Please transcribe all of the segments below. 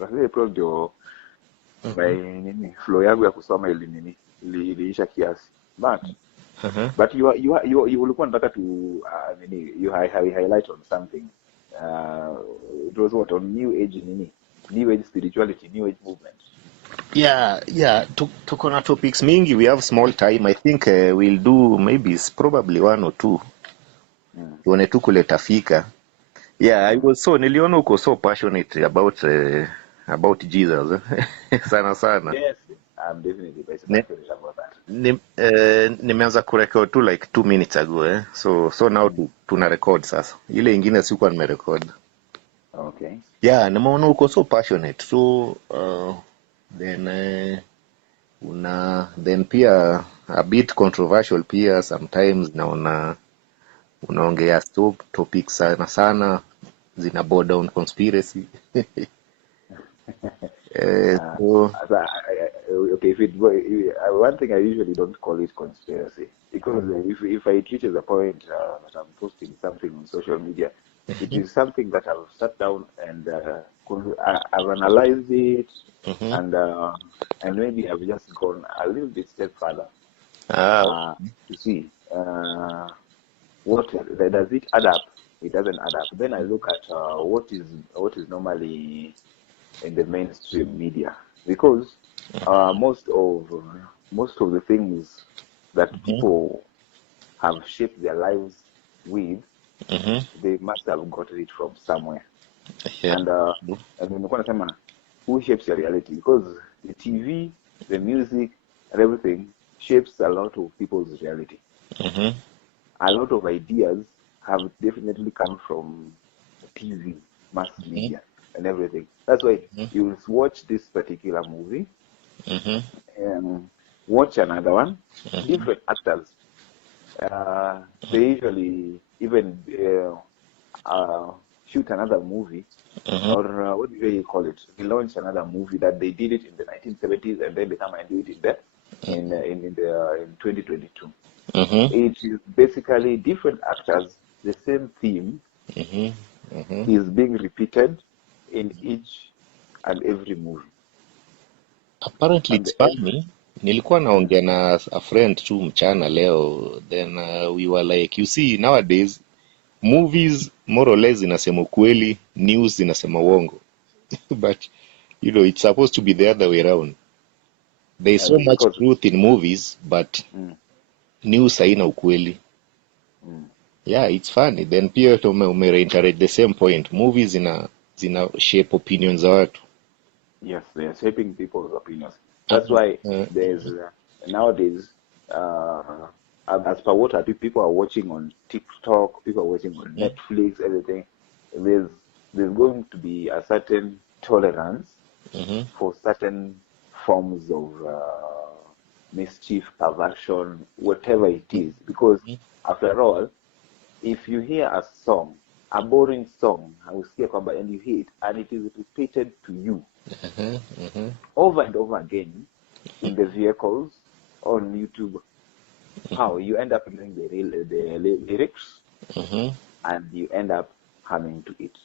Lakini pro ndio by nini flow yangu ya kusoma iliisha kiasi. But you ulikuwa nataka to nini you highlight on something. It was what on new age spirituality, new age movement. Yeah, tuko na topics mingi. We have small time. I think we'll do maybe probably one or two. Tuone tu kuleta fika. Yeah, I was so niliona uko so passionate about Jesus. Sana. Yes, I'm definitely passionate about that. Nimeanza kurecord tu like 2 minutes ago so now tuna record sasa. Ile ingine sikuwa nimerecord. Okay. Yeah, nimeona uko so passionate. So then then pia a bit controversial pia sometimes naona unaongea topics sana zina border on conspiracy. So okay, one thing I usually don't call it conspiracy because if I reach a point that I'm posting something on social media, it is something that I've sat down and I've analyzed it, and maybe I've just gone a little bit step further to see what does it add up. It doesn't add up. Then I look at what is normally in the mainstream media, because most of the things that people have shaped their lives with, they must have gotten it from somewhere. Yeah. And nimekuwa nasema, who shapes your reality? Because the TV, the music, and everything shapes a lot of people's reality. A lot of ideas have definitely come from TV, mass media, and everything. That's why you watch this particular movie, and watch another one, different actors. They usually even shoot another movie, or what do you call it? They launch another movie that they did it in the 1970s, and then they come and do it in 2022. It is basically different actors, the same theme is being repeated in each and every movie. Apparently it's funny. Nilikuwa naongea na a friend tu mchana leo, then we were like, you see nowadays movies more or less zinasema ukweli, news zinasema uongo. But it's supposed to be the other way around. There is so much truth in movies, but news haina ukweli. Yeah, it's funny. Then pia umereiterate the same point. Movies zina shape opinions za watu. Yes, they are shaping people's opinions. That's why there's nowadays, as per what people are watching on TikTok, people are watching on Netflix, everything. There's going to be a certain tolerance for certain forms of mischief, perversion, whatever it is. Because after all, if you hear a song, a boring song, and you hear it, and it is repeated to you over and over again in the vehicles on YouTube, how you end up hearing the lyrics, and you end up humming to it.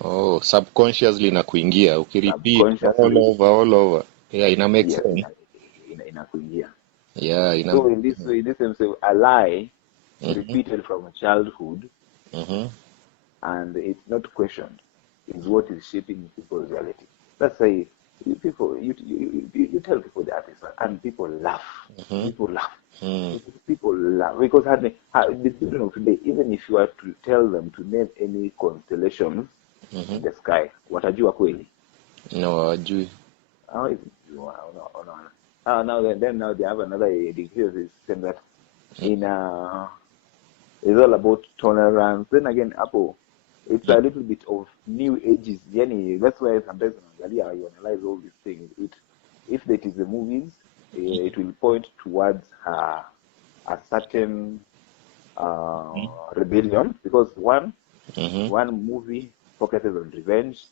Oh, subconsciously na kuingia ukirepeat all over. Yeah, ina make sense. Inakuingia. Yeah, so in this sense, a lie repeated from childhood, and it's not questioned, is what is shaping people's reality. Let's say you tell people the artist, and people laugh. People laugh. People laugh because the children of today, even if you are to tell them to name any constellations in the sky, watajua kweli? No, hawajui. How is it? Now they have another education system that is all about tolerance. Then again, Apple, it's a little bit of new ages. That's why sometimes you analyze all these things. If that is the movies, it will point towards a certain rebellion, because one movie focuses on revenge,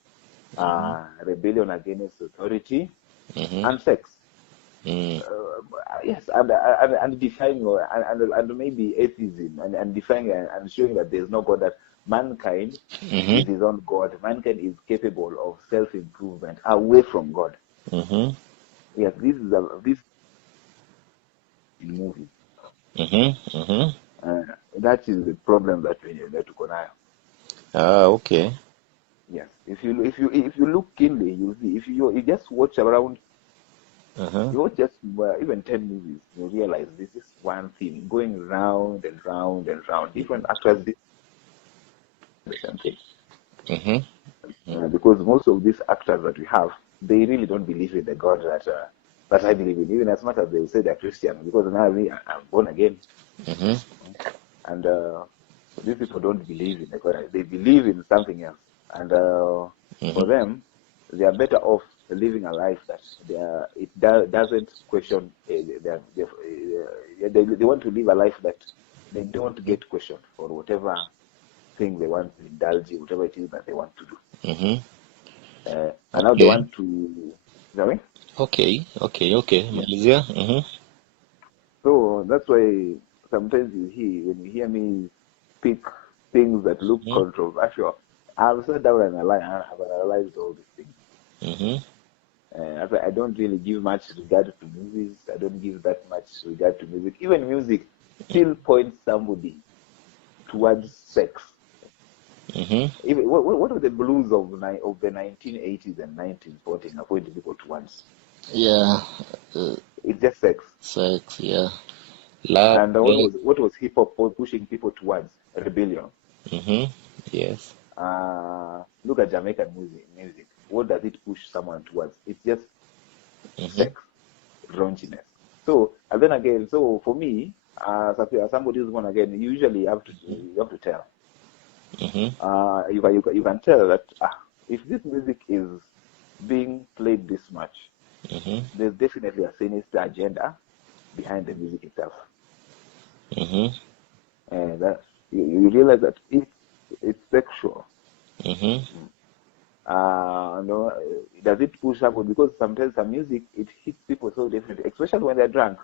rebellion against authority, and sex. Yes, and defying and maybe atheism, and defying and showing that there's no God, that mankind is his own God. Mankind is capable of self-improvement away from God. Yes, this in movies. That is the problem that we tuko nayo. Okay. Yes, if you look keenly, you'll see. If you just watch around, you watch just even 10 movies, you realize this is one thing going round and round and round. Different actors did the same thing. Because most of these actors that we have, they really don't believe in the God that I believe in, even as much as they say they're Christian. Because now I'm born again, and these people don't believe in the God. They believe in something else, and for them, they are better off living a life that doesn't question. They want to live a life that they don't get questioned for whatever thing they want to indulge in, whatever it is that they want to do. And now they want to. Sorry? Okay. Malizia. So that's why sometimes when you hear me speak things that look controversial, I've sat down and I've analyzed all these things. I don't really give much regard to movies. I don't give that much regard to music. Even music still points somebody towards sex. Even, what are the blues of the 1980s and 19s pointing people towards? Yeah. It's just sex. Sex, yeah. Love. And what was hip hop pushing people towards? Rebellion. Yes. Look at Jamaican music. What does it push someone towards? It's just sex, raunchiness. So, and then again, so for me, as somebody who's born again, you usually have to tell. You can tell that if this music is being played this much, there's definitely a sinister agenda behind the music itself. And that you realize that it's sexual. No, does it push up? Because sometimes some music, it hits people so differently, especially when they're drunk.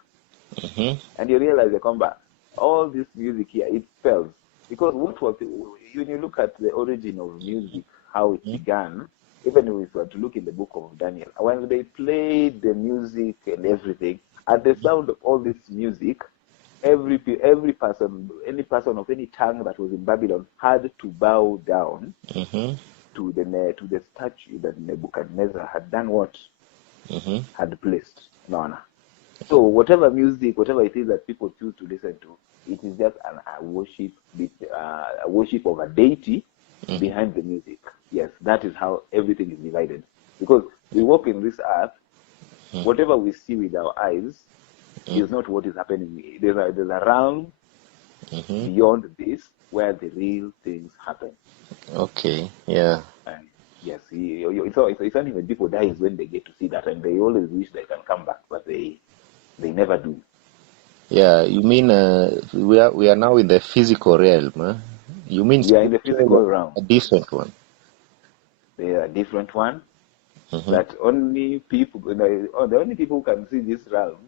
And you realize they come back. All this music here, it spells. Because when you look at the origin of music, how it began, even if we were to look in the book of Daniel, when they played the music and everything, at the sound of all this music, every person, any person of any tongue that was in Babylon had to bow down to the statue that Nebuchadnezzar had done what? Had placed. No. So whatever music, whatever it is that people choose to listen to, it is just a worship of a deity behind the music. Yes, that is how everything is divided. Because we walk in this earth, whatever we see with our eyes is not what is happening. There's a realm beyond this where the real things happen. Okay, yeah. Yes, it's only when people die is when they get to see that, and they always wish they can come back, but they never do. Yeah, you mean we are now in the physical realm, huh? You mean We are in the physical realm. a different one? They are a different one that only people, the only people who can see this realm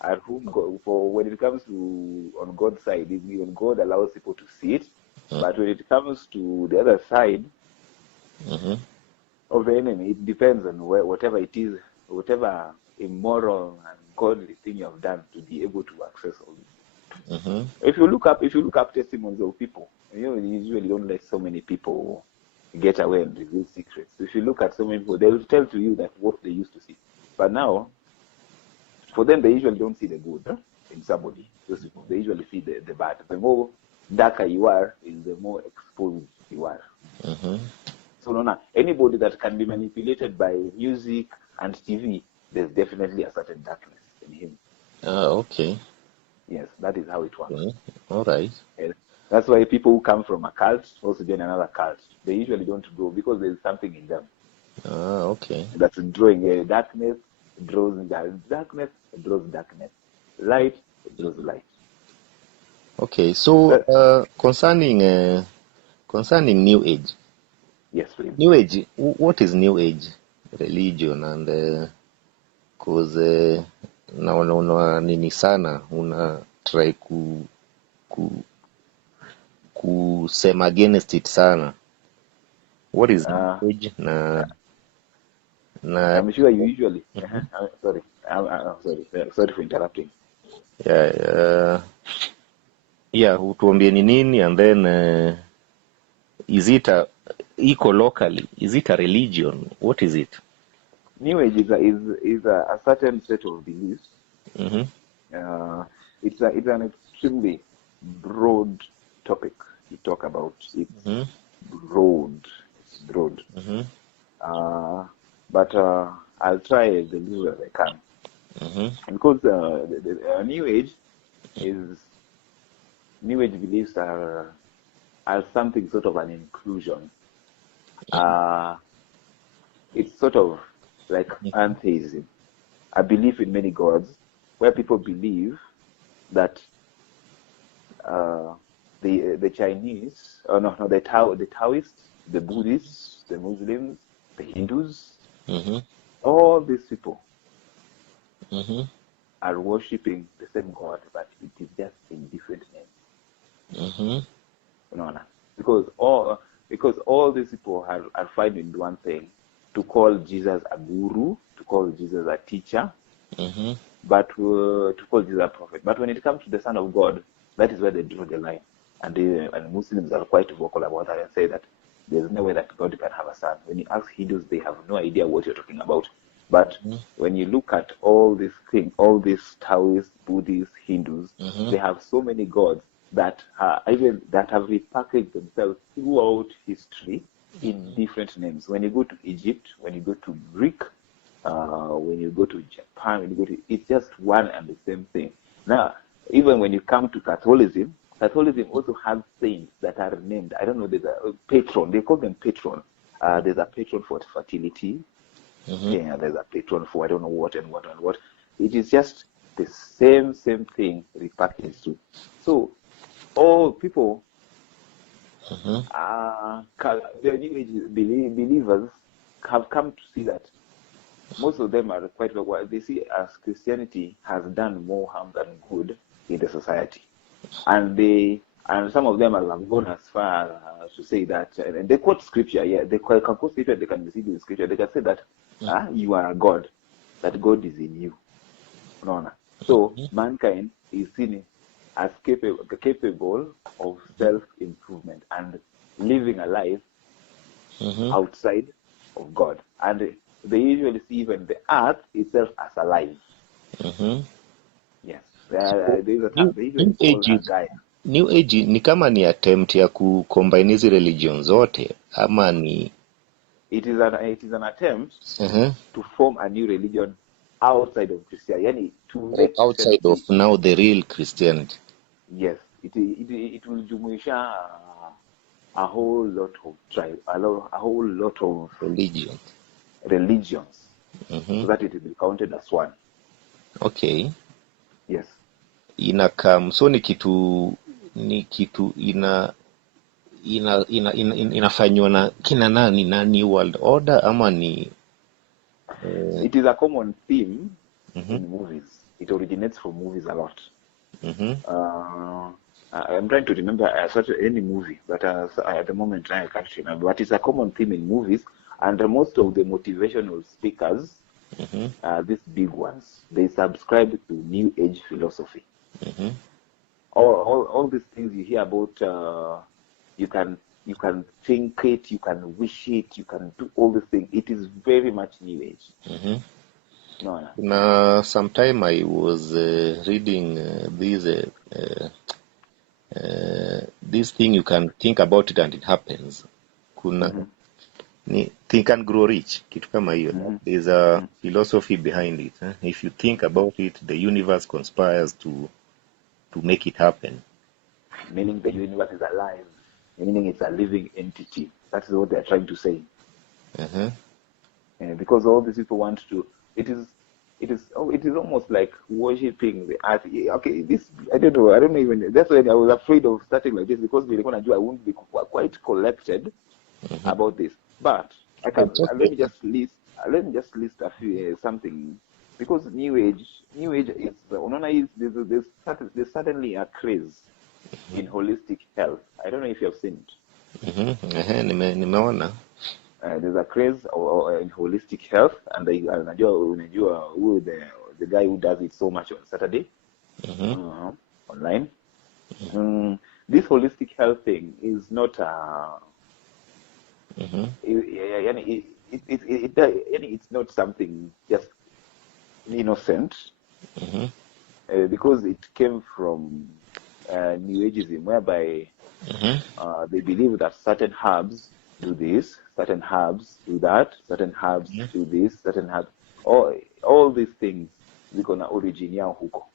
are whom for when it comes to on God's side, is when God allows people to see it. But when it comes to the other side of the enemy, it depends on whatever it is, whatever immoral and godly thing you have done to be able to access all this. If you look up testimonies of people, you usually don't let so many people get away and reveal secrets. If you look at so many people, they will tell to you that what they used to see. But now, for them, they usually don't see the good in somebody. Those people, they usually see the bad. The more darker you are, is the more exposed you are. So no, anybody that can be manipulated by music and TV, there's definitely a certain darkness in him. Okay. Yes, that is how it works. Okay. All right. And that's why people who come from a cult also join another cult. They usually don't go because there's something in them. Okay. That's drawing darkness, draws darkness, draws darkness. Light draws light. Okay. So concerning New Age. Yes, please. New Age. What is New Age religion? And cause naona nini sana una try kusema against it sana. What is Uh, New Age na I'm sure you usually. Sorry, I'm sorry. Sorry for interrupting. yeah, utuambie ni nini, and then is it iko locally? Is it a religion? What is it? New Age is a certain set of beliefs. It's an extremely broad topic you talk about. It's broad. It's broad. But I'll try as little as I can. Because the New Age beliefs are something sort of an inclusion. It's sort of like pantheism, a belief in many gods, where people believe that the Chinese, the Taoists, the Buddhists, the Muslims, the Hindus, all these people are worshipping the same God, but it is just in different names. Because all these people are finding one thing: to call Jesus a guru, to call Jesus a teacher, but to call Jesus a prophet. But when it comes to the Son of God, that is where they draw the line. And Muslims are quite vocal about that and say that there's no way that God can have a son. When you ask Hindus, they have no idea what you're talking about. But when you look at all these things, all these Taoists, Buddhists, Hindus, they have so many gods that have repackaged themselves throughout history in different names. When you go to Egypt, when you go to Greek, when you go to Japan, it's just one and the same thing. Now, even when you come to Catholicism also has saints that are named. I don't know, there's a patron. They call them patron. There's a patron for fertility. Yeah, there's a patron for I don't know what and what and what. It is just the same thing repackaged too. So all people, the New Age believers have come to see that most of them are quite well. They see as Christianity has done more harm than good in the society, and some of them have gone as far to say that, and they quote scripture. Yeah, they can quote scripture. They can receive in scripture. They can say that you are a God, that God is in you. No. So mankind is seen as capable of self-improvement and living a life outside of God, and they usually see even the earth itself as alive. Yes, So, there is a term they usually call Gaia. New Age ni kama ni attempt ya kucombine hizi religion zote ama ni It is an attempt to form a new religion outside of Christianity, yani to make outside Christianity. of now the real Christianity. Yes, it will jumuisha a whole lot of tribes, a whole lot of religions, so that it will be counted as one. Okay. Yes. Inakam, so ni kitu inafanywa na kina nani na New World Order ama ni It is a common theme in movies. It originates from movies a lot. I'm trying to remember any movie, but at the moment I can't remember. But it's a common theme in movies, and most of the motivational speakers, these big ones, they subscribe to New Age philosophy. All these things you hear about, you can think it, you can wish it, you can do all these things. It is very much New Age. No. Sometime I was reading this thing, you can think about it and it happens. Kuna Think and Grow Rich, kitu kama hiyo. There's a philosophy behind it. If you think about it, the universe conspires to make it happen. Meaning the universe is alive, meaning it's a living entity. That's what they're trying to say. Because all these people want to, it is almost like worshipping the earth. Okay, this I don't know even. That's why I was afraid of starting like this, because I won't be quite collected about this. But I can let me just list a few something, because New Age is there's certainly a craze. in holistic health. I don't know if you have seen it. Nimeona. There's a craze in holistic health, and unajua who the guy who does it so much on Saturday online. This holistic health thing is not it's not something just innocent, because it came from New Ageism, whereby they believe that certain herbs do this, certain herbs do that, certain herbs do this, certain herbs. All these things ziko na origin yao huko.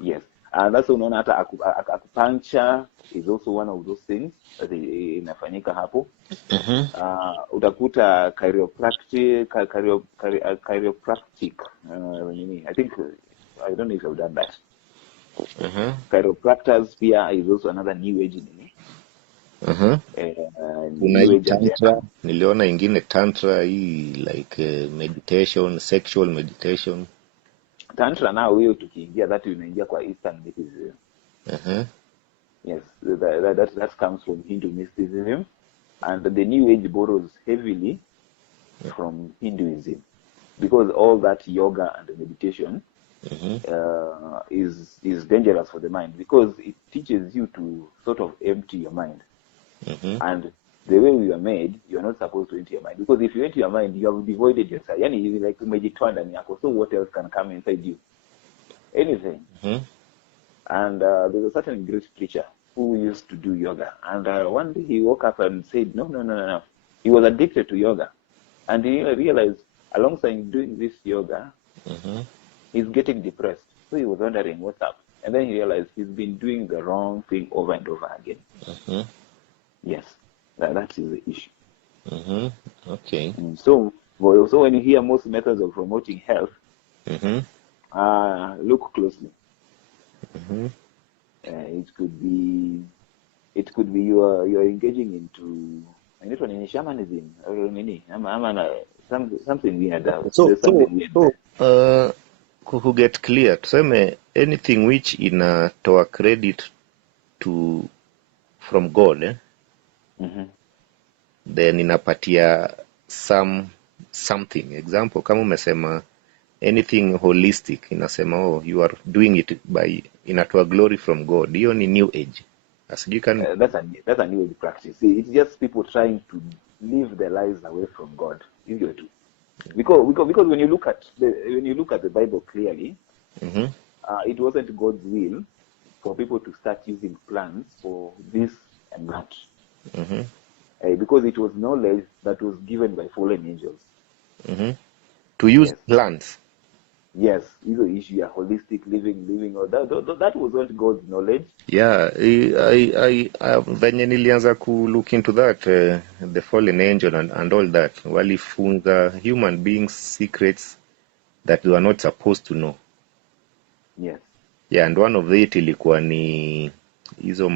Yes, and that's unaona hata acupuncture is also one of those things that inafanyika hapo. Utakuta chiropractic. I think I don't know if I've done that. Chiropractors pia is also another new age nini. Kuna tantra, niliona ingine tantra hii like meditation, sexual meditation. Tantra nao hiyo tukiingia that unaingia kwa Eastern mysticism. Yes, that comes from Hindu mysticism, and the new age borrows heavily from Hinduism, because all that yoga and meditation is dangerous for the mind, because it teaches you to sort of empty your mind. And the way we are made, you are not supposed to empty your mind, because if you empty your mind, you have devoided yourself. Yani, you like umejitoa ndani yako, so what else can come inside you? Anything. And there's a certain great preacher who used to do yoga, and one day he woke up and said, no. He was addicted to yoga, and he realized alongside doing this yoga, he's getting depressed. So he was wondering what's up, and then he realized he's been doing the wrong thing over and over again. Yes, that is the issue. Okay. So when you hear most methods of promoting health, look closely. It could be you are engaging into shamanism or something weird. So who get clear, tuseme anything which inatoa credit to from God, then inapatia something. Example, kama umesema anything holistic, inasema you are doing it by inatoa glory from God. Hiyo ni new age. As you can that's a new age practice. See, it's just people trying to live their lives away from God. Because when you look at the Bible clearly, it wasn't God's will for people to start using plants for this and that. Because it was knowledge that was given by fallen angels. To use plants. Yes, either issue ya holistic living or that wasn't God's knowledge. Yeah, I venye nilianza ku look into that, the fallen angel and all that, walifunza human beings secrets that they were not supposed to know. Yes. Yeah, and one of it ilikuwa ni hizo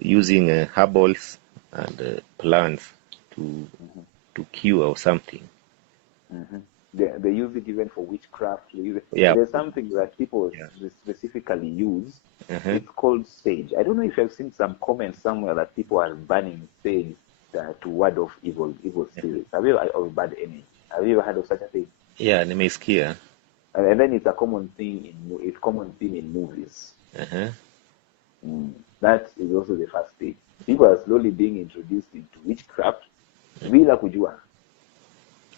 using herbals and plants to cure or something. They use it even for witchcraft. Yeah. There's something that people specifically use. It's called sage. I don't know if you've seen some comments somewhere that people are banning sage to ward off evil spirits. Have you ever bad energy? Have you ever heard of such a thing? Yeah, nimeisikia. And then it's a common thing in movies. That is also the first stage. People are slowly being introduced into witchcraft bila kujua.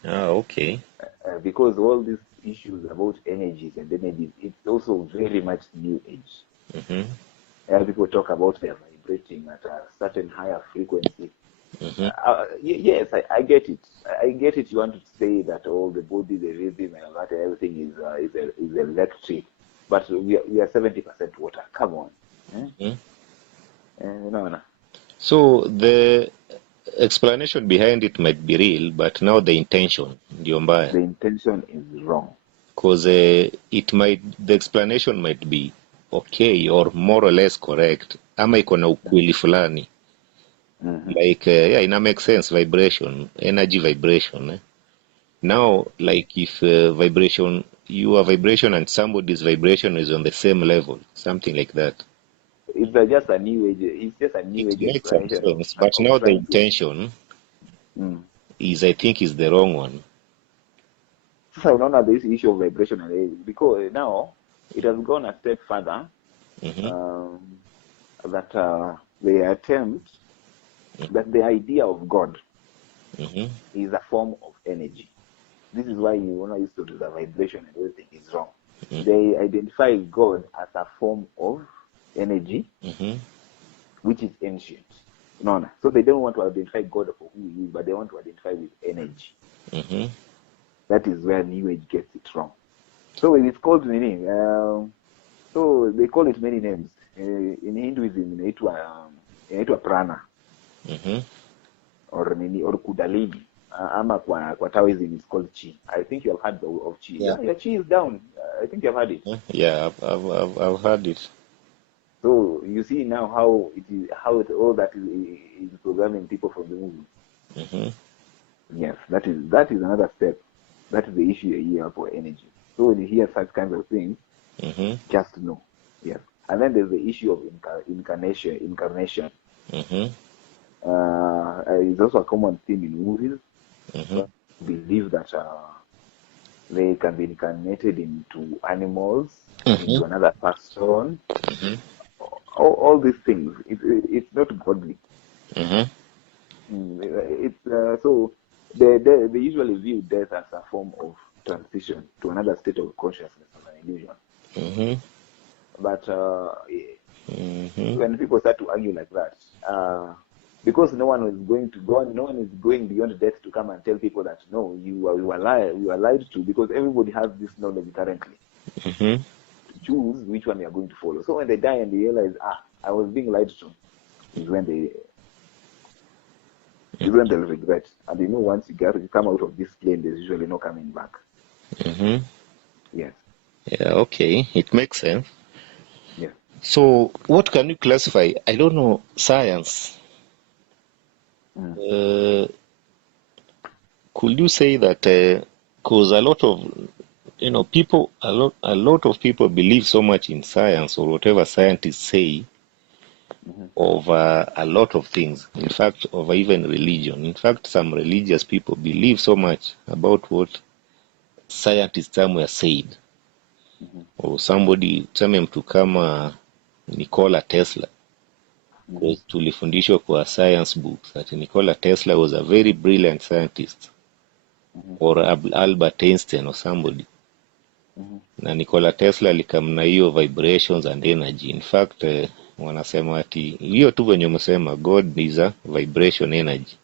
Okay. Because all these issues about energies, it's also very much new age. People talk about they're vibrating at a certain higher frequency. Yes, I get it. I get it. You want to say that all the body, the rhythm, and that everything is electric, but we are 70% water. Come on. No. So the explanation behind it might be real, but now the intention ndio mbaya. The intention is wrong. Because the explanation might be okay or more or less correct, ama iko na ukweli fulani. Like ina make sense, vibration, energy vibration. Now, like if vibration your vibration and somebody's vibration is on the same level, something like that. It's just a new age. It's just a new It age makes some explanation sense, but of now the trying to. intention Mm. is, I think, is the wrong one. So now this issue of vibration and age, because now it has gone a step further. Um, that they attempt that the idea of God is a form of energy. This is why you want to use to do the vibration and everything is wrong. They identify God as a form of energy, which is ancient. No. So they don't want to identify God for who he is, but they want to identify with energy. That is where New Age gets it wrong. So it's called meaning. So they call it many names. In Hinduism, inaitwa prana or kundalini. Ama kwa Taoism it's called chi. I think you have heard of chi. Yeah, your chi is down. I think you have heard it. Yeah, I've heard it. So you see now how all that is programming people from the movie. Yes, that is another step. That is the issue here for energy. So when you hear such kinds of things, just know. Yes. And then there's the issue of incarnation. It's also a common theme in movies. Believe that they can be incarnated into animals, into another person. All these things. It's not godly. It's so they usually view death as a form of transition to another state of consciousness or an illusion. But when people start to argue like that, because no one is going beyond death to come and tell people that no, you were lied to, because everybody has this knowledge currently to choose which one you are going to follow. So when they die and they realize, I was being lied to, is when they'll regret. And they know once you come out of this plane, there's usually no coming back. Yes. Yeah, okay. It makes sense. Yeah. So what can you classify? I don't know, science. Could you say that because a lot of people, a lot of people believe so much in science or whatever scientists say over a lot of things. In fact, over even religion. In fact, some religious people believe so much about what scientists somewhere said. Or somebody, tuseme mtu kama Nikola Tesla, because tulifundishwa kwa science books that Nikola Tesla was a very brilliant scientist, or Albert Einstein or somebody. Na Nikola Tesla alikam na hiyo vibrations and energy. In fact, wanasema ati hiyo tu venye umesema, God is a vibration energy.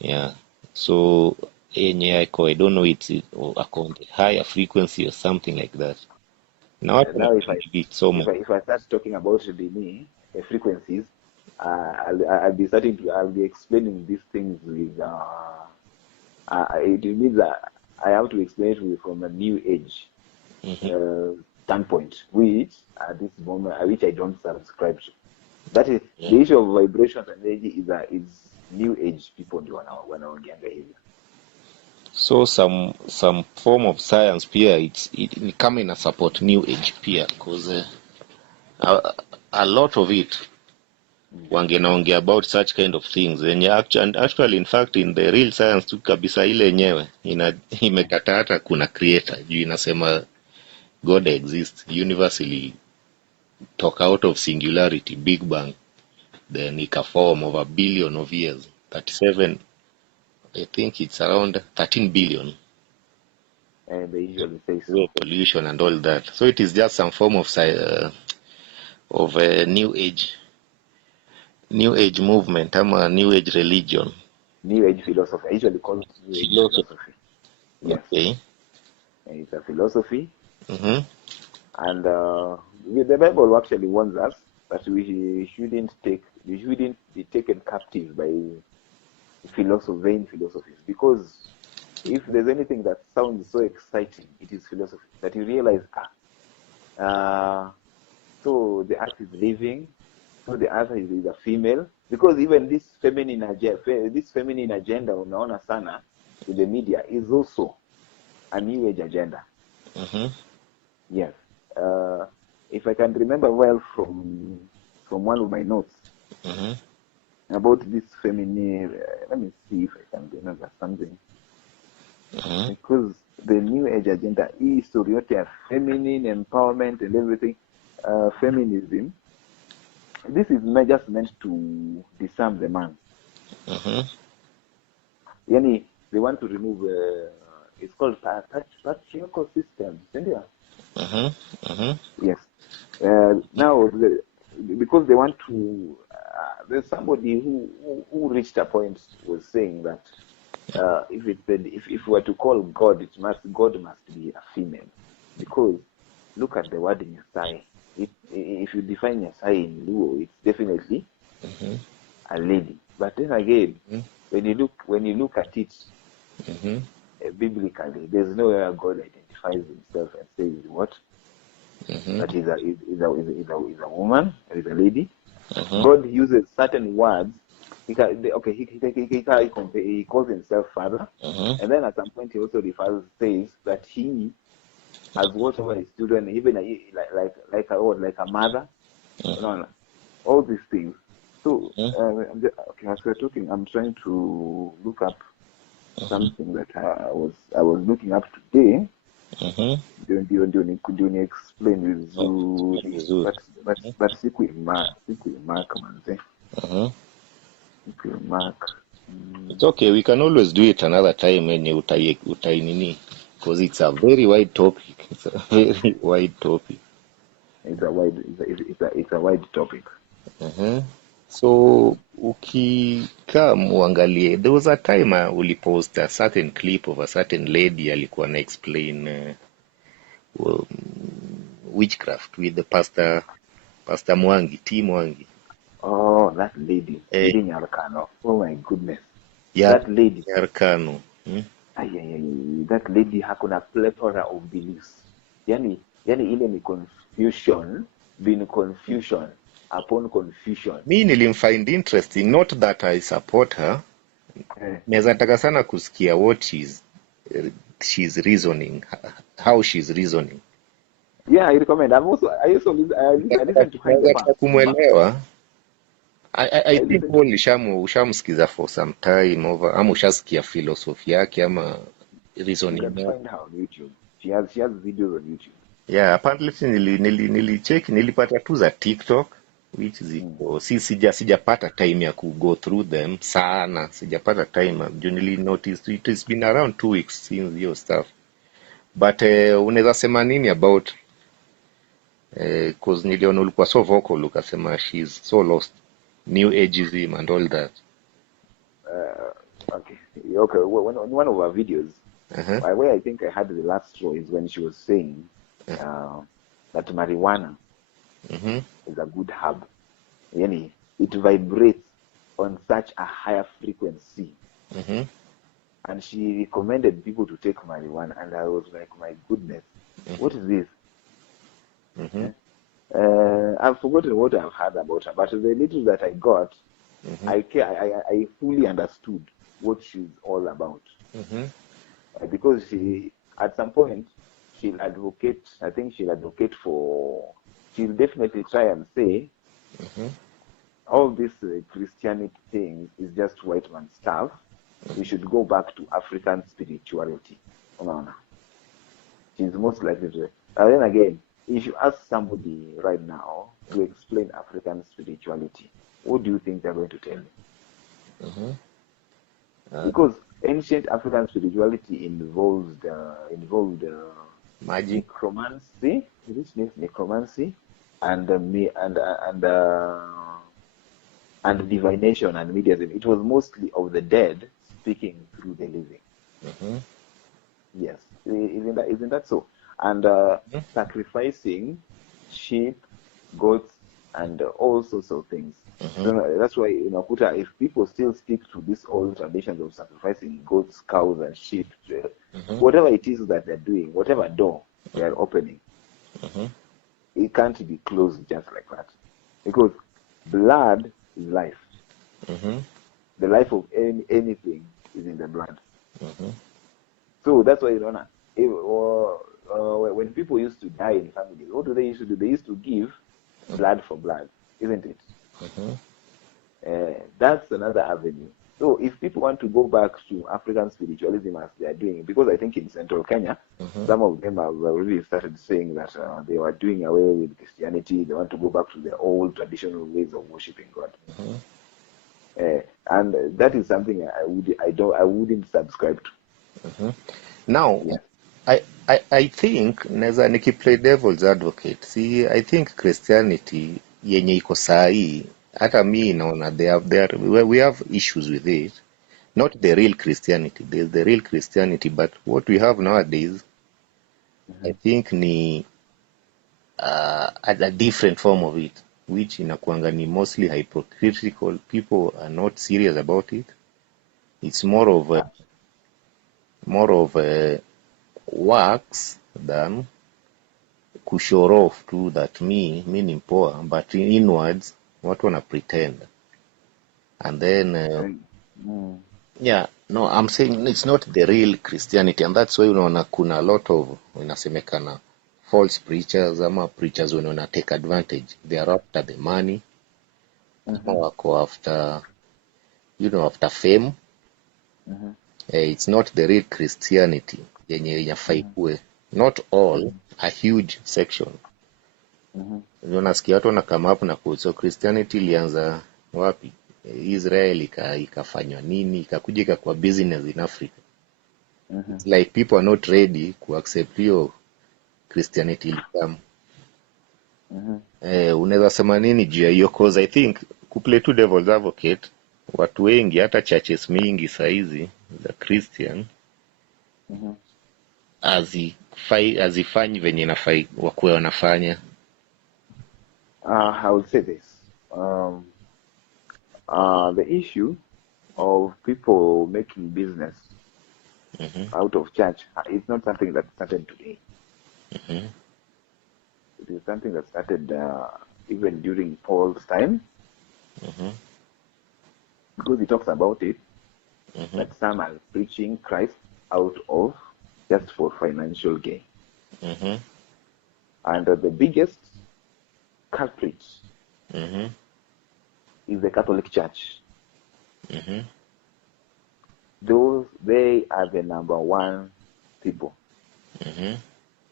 Yeah. So yenye I don't know, it's on the higher frequency or something like that. Now If I start talking about the frequencies, I'll be explaining these things with it means that I have to explain it from a new age standpoint, which at this moment, which I don't subscribe to. That is the issue of vibrations and energy is new age people do wanaongeanga hivi. So some form of science pia it come in a support new age pia, because a lot of it wangenaongea about such kind of things and actually in fact in the real science tu kabisa ile yenyewe imekataa hata kuna creator juu inasema God exists, universe talk out of singularity, big bang, then ikaform over a billion of years, 37, I think it's around 13 billion. And they usually say so. Pollution and all that. So it is just some form of a new age movement, a new age religion. New age philosophy. I usually call it new age philosophy. Yes. Okay. It's a philosophy. And the Bible actually warns us that we shouldn't be taken captive by vain philosophies, because if there's anything that sounds so exciting, it is philosophy. That you realize, so the earth is living, so the earth is a female, because even this feminine agenda unaona sana in the media is also a new age agenda. Mm-hmm. Yes. If I can remember well from one of my notes about this feminine, let me see if I can remember something. Because the new age agenda is to really feminine empowerment and everything, feminism. This is just meant to disarm the man. Yani, they want to remove, it's called patriarchal system. Yes. Now, because they want to, there's somebody who reached a point was saying that if we were to call God, God must be a female, because look at the word Yesai. If you define Yesai in Luo, it's definitely a lady. But then again, when you look at it biblically, there's nowhere God identifies himself and says what that is a woman, is a lady. God uses certain words. He calls himself father, and then at some point he also says that he has watched over his children, even like a mother. All these things. So as we're talking, I'm trying to look up something that I was looking up today. Ndio explain vizuri, but sikuimark manze. It's okay, we can always do it another time when you utai because it's a very wide topic. It's a very wide topic. It's a wide topic. So ukikaa muangalie, there was a time ulipost a certain clip of a certain lady alikuwa na explain witchcraft with the pastor Mwangi, T Mwangi. Oh, that lady, Lady Nyarkano. Oh my goodness. That lady. Nyarkano. That lady hakuna plethora of beliefs. Yani ile ni confusion upon confusion. Mi nilimfind interesting, not that I support her. Naweza taka sana kusikia what she's reasoning, how she's reasoning. Yeah, I recommend. I listen to her. Kumwelewa. I think ushamsikiza for some time over, ama ushasikia philosophy yake ama reasoning. You can find her on YouTube. She has videos on YouTube. Yeah, apparently nilicheck, nilipata tu za TikTok which ziko sijapata time ya ku go through them sana, sijapata time juu notice it has been around 2 weeks since your stuff, but unaweza sema nini about cause niliona ulikuwa so vocal ukasema she's so lost, new ageism and all that. Okay. On one of our videos, where I think I had the last straw is when she was saying that marijuana is a good herb. Yani, it vibrates on such a higher frequency. And she recommended people to take marijuana, and I was like, my goodness, what is this? I've forgotten what I've heard about her, but the little that I got, I fully understood what she's all about. Because at some point, she'll advocate for, she'll definitely try and say, all this Christianity thing is just white man stuff. We should go back to African spirituality. She's most likely to. And then again, if you ask somebody right now to explain African spirituality, what do you think they're going to tell you? Because ancient African spirituality involved magic, necromancy, and divination and mediatism. It was mostly of the dead speaking through the living. Yes, isn't that so? And sacrificing sheep, goats, and all sorts of things. So that's why if people still stick to these old traditions of sacrificing goats, cows, and sheep, whatever it is that they're doing, whatever door they are opening, it can't be closed just like that, because blood is life. The life of anything is in the blood. So that's why when people used to die in families, what do they used to do? They used to give blood for blood, isn't it? That's another avenue. So if people want to go back to African spiritualism as they are doing, because I think in central Kenya, some of them have already started saying that they were doing away with Christianity. They want to go back to their old traditional ways of worshiping God. And that is something I wouldn't subscribe to. Now, Yes. I think naweza nikiplay devil's advocate. See, I think Christianity yenye iko saa hii, hata mi naona we have issues with it. Not the real Christianity. There's the real Christianity, but what we have nowadays, I think ni a different form of it, which inakuanga ni mostly hypocritical. People are not serious about it. It's more of a works than kushow off to that me ni mpoa, but inwards watu wana pretend. And then yeah, no, I'm saying it's not the real Christianity, and that's why unaona kuna a lot of inasemekana false preachers ama preachers when wana take advantage. They are after the money, ama wako after after fame. It's not the real Christianity yenye inafaa ikuwe. Not all, a huge section. Nasikia watu wana come up na so Christianity ilianza wapi? Israel ikafanywa nini, ikakuja ikakuwa business in Africa. It's like people are not ready to accept hiyo Christianity ilikam. Unaweza sema nini juu ya hiyo? Cause I think kuplay to devil's advocate, watu wengi hata churches mingi saizi za Christian hazifanyi venye inafai wakuwe wanafanya. I would say this. The issue of people making business out of church is not something that started today. It is something that started even during Paul's time, because he talks about it, that some are preaching Christ out of just for financial gain. And the biggest culprit is the Catholic Church. They are the number one people.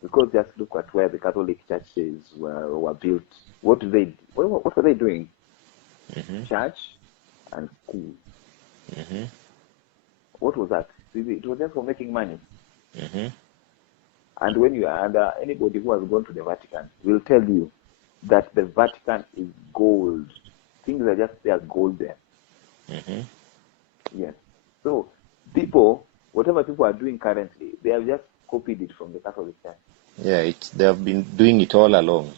Because just look at where the Catholic churches were built. What were they doing? Church and school. What was that? It was just for making money. And when you are under, anybody who has gone to the Vatican will tell you that the Vatican is gold. Things are just there, gold there. Yes. So people, whatever people are doing currently, they have just copied it from the Catholic Church. Yeah, they have been doing it all along.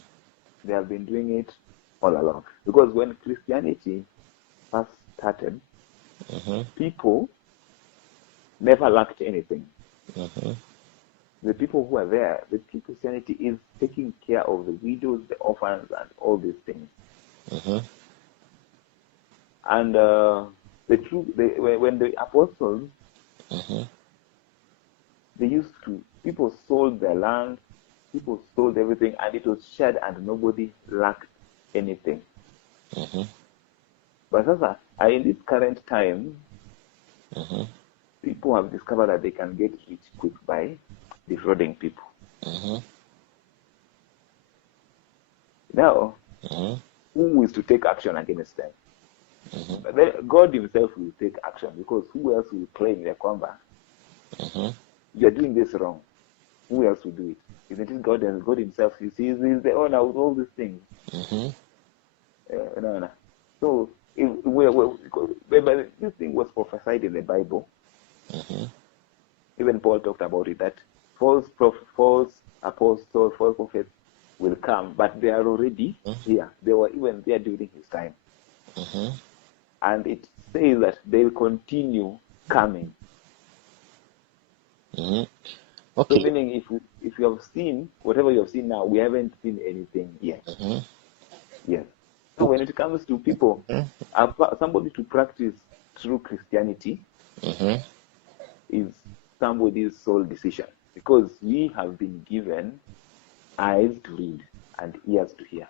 They have been doing it all along. Because when Christianity first started, people never lacked anything. The people who are there, the Christianity is taking care of the widows, the orphans, and all these things. And when the apostles, people sold their land, people sold everything, and it was shared, and nobody lacked anything. But in this current time, people have discovered that they can get rich quick by defrauding people. Now, who is to take action against them? God himself will take action, because who else will claim their combat? You are doing this wrong. Who else will do it? Isn't it God? And God himself, you see, he's the owner of all these things. So, this thing was prophesied in the Bible. Even Paul talked about it, that false apostles, false prophets will come, but they are already here. They were even there during his time. And it says that they will continue coming. Okay. So meaning, if you have seen whatever you have seen now, we haven't seen anything yet. Yes. So when it comes to people, somebody to practice true Christianity is somebody's sole decision. because we have been given eyes to read and ears to hear.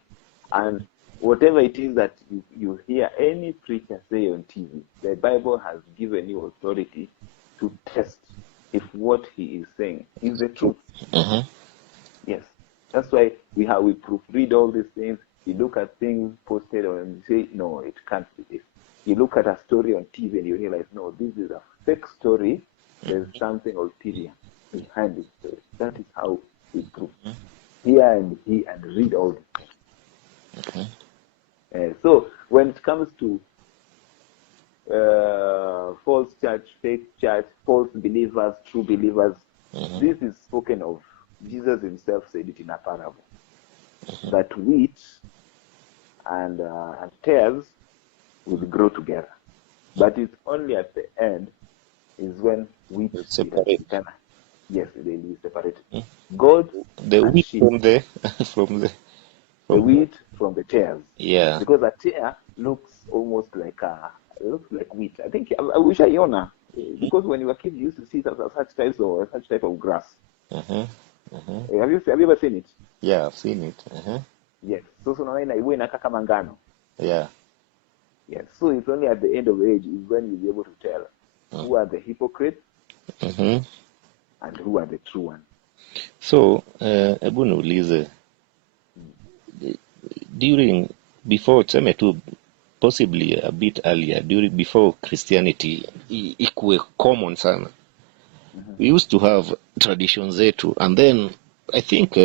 And whatever it is that you hear any preacher say on TV, the Bible has given you authority to test if what he is saying is the truth. Yes. That's why we proofread all these things. You look at things posted and you say, no, it can't be this. You look at a story on TV and you realize, no, this is a fake story. There's something ulterior behind this story. That is how we prove. Hear and read all these things. So when it comes to false church, fake church, false believers, true believers, this is spoken of. Jesus himself said it in a parable, that wheat and tares will grow together. But it's only at the end is when wheat is separated. Yes, they will be separated. God, the wheat from the wheat from the tares. Yeah. Because a tare looks almost like wheat. I think I wish I own because when you were kids, you used to see such type of grass. Have you ever seen it? Yeah, I've seen it. Yes. So unaona inakaa kama ngano. Yeah. Yes. So it's only at the end of the age is when you'll be able to tell who are the hypocrites and who are the true ones. So, hebu niulize, before tuseme tu possibly a bit earlier, before Christianity ikuwe common sana, we used to have traditions zetu, and then I think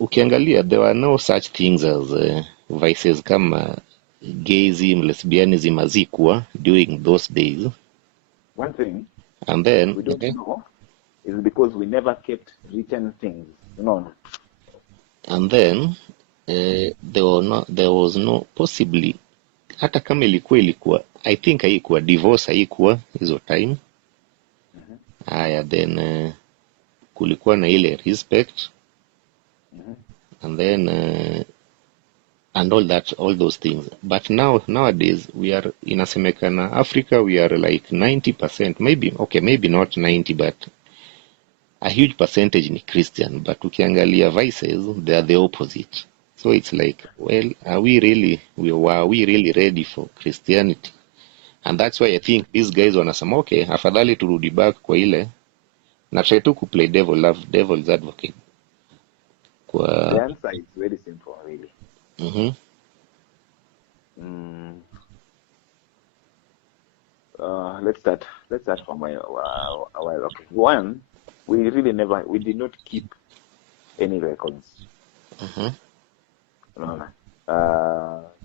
ukiangalia there were no such things as vices kama gayism, lesbianism hazikuwa during those days. One thing and then we don't know is because we never kept written things. No. And then there was no possibly, hata kama ilikuwa I think haikuwa divorce, haikuwa hizo time. Haya, then kulikuwa na ile respect, and then and all those things. But nowadays we are, inasemekana Africa, we are like 90%, maybe not 90, but a huge percentage ni Christian. But ukiangalia vices, they are the opposite. So it's like, well, are we really ready for Christianity? And that's why I think these guys wanasema, okay, afadhali turudi back kwa ile na try to play devil's advocate. The answer is very simple, really. Let's start from a while. Okay. One, we did not keep any records.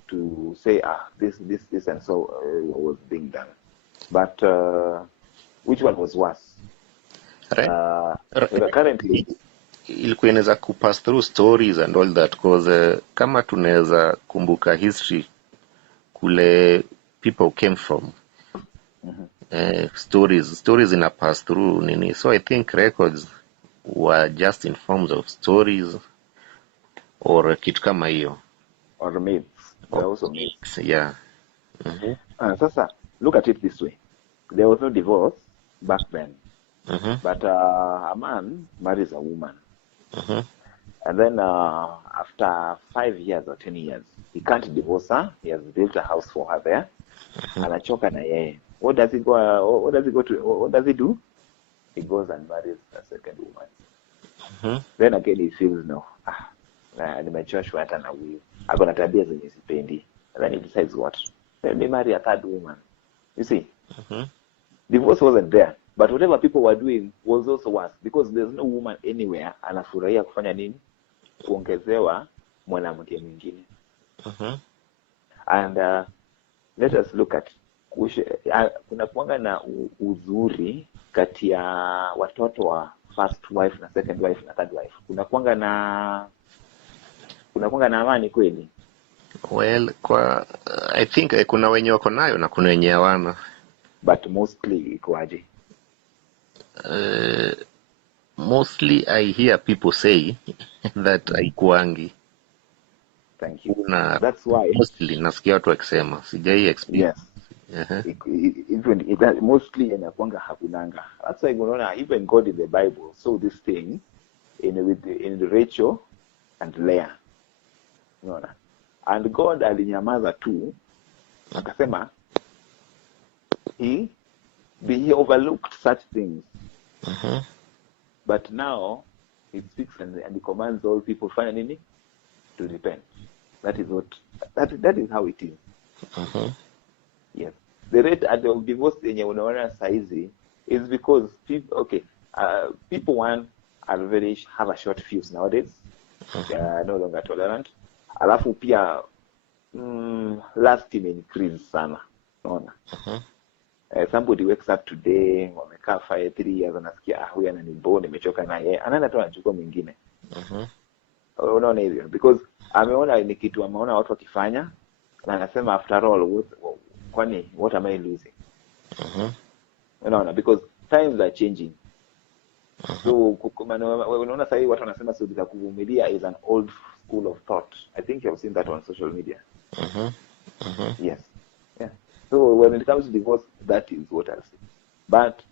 To say this and so was being done. But which one was worse? Currently ilikuwa inaweza kupass through stories and all that, because kama tunaweza kumbuka history kule people came from, stories ina pass through nini. So I think records were just in forms of stories or kitu kama hiyo, or myths. There also myths. Yeah. Sasa look at it this way. There was no divorce back then. But a man marries a woman. And then after 5 years or 10 years, he can't divorce her. He has built a house for her there. Anachoka na yeye. What does he do? He goes and marries a second woman. Then again he feels, no, nimechoshwa hata na huyu. Ako na tabia zenye sipendi. And then he decides what? Let me marry a third woman. You see? Divorce wasn't there. But whatever people were doing was also worse, because there's no woman anywhere anafurahia kufanya nini? Kuongezewa mwanamke mwingine. And let us look at kuna kuanga na uzuri kati ya watoto wa first wife na second wife na third wife. Kuna kuanga na amani kweli? Well, I think kuna wenye wako nayo na kuna wenye hawana. But mostly ikoaje? Mostly I hear people say that haikuangi. Thank you. Na that's why mostly nasikia watu wakisema, sijai experience. Even mostly inakwanga hakunanga. That's why unaona even God in the Bible saw this thing in Rachel and Leah, unaona, and God alinyamaza tu, akasema he overlooked such things, but now he speaks and he commands all people fanya nini, to repent. That is that is how it is. Yes, the rate at the divorce yenye unaona saizi is because people one have a short fuse nowadays. They are no longer tolerant. Alafu pia last increase sana, unaona. Somebody wakes up today, wamekaa 3 years, anasikia huyu ananiboo, nimechoka naye, anaenda tu anachukua mwingine. Unaona hivyo, because ameona ni kitu ameona watu wakifanya, na anasema after all, kwani what am I losing? Unaona, because times are changing. So unaona sasa watu wanasema so bila kuvumilia is an old school of thought. I think you have seen that on social media. Yes. Yeah. So when it comes to divorce, that is what I say. But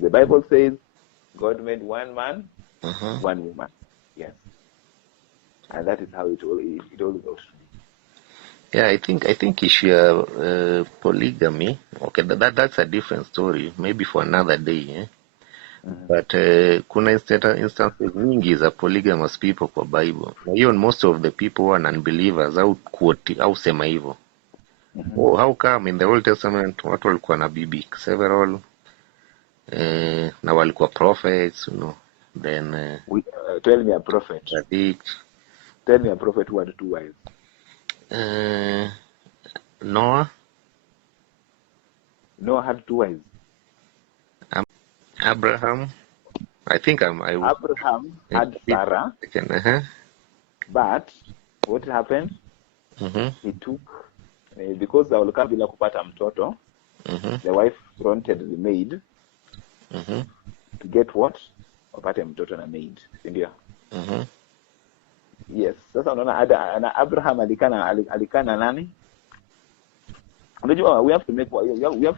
the Bible says God made one man, one woman. Yes. And that is how it all goes. Yeah, I think issue polygamy. Okay, that's a different story. Maybe for another day. Eh? But kuna instances nyingi za polygamous people kwa Bible. Even most of the people who are unbelievers au sema hivyo. How come in the Old Testament watu walikuwa na bibi several na walikuwa prophets, you know. Then tell me a prophet. Tell me a prophet who had 2 wives. Noah had 2 wives. Abraham. I think Abraham had Sarah. But what happened? He took because walikuwa bila kupata mtoto. The wife fronted the maid to get what? Wapate mtoto na maid, ndio. Yes, sasa unaona Abraham alikana nani? Unajua we have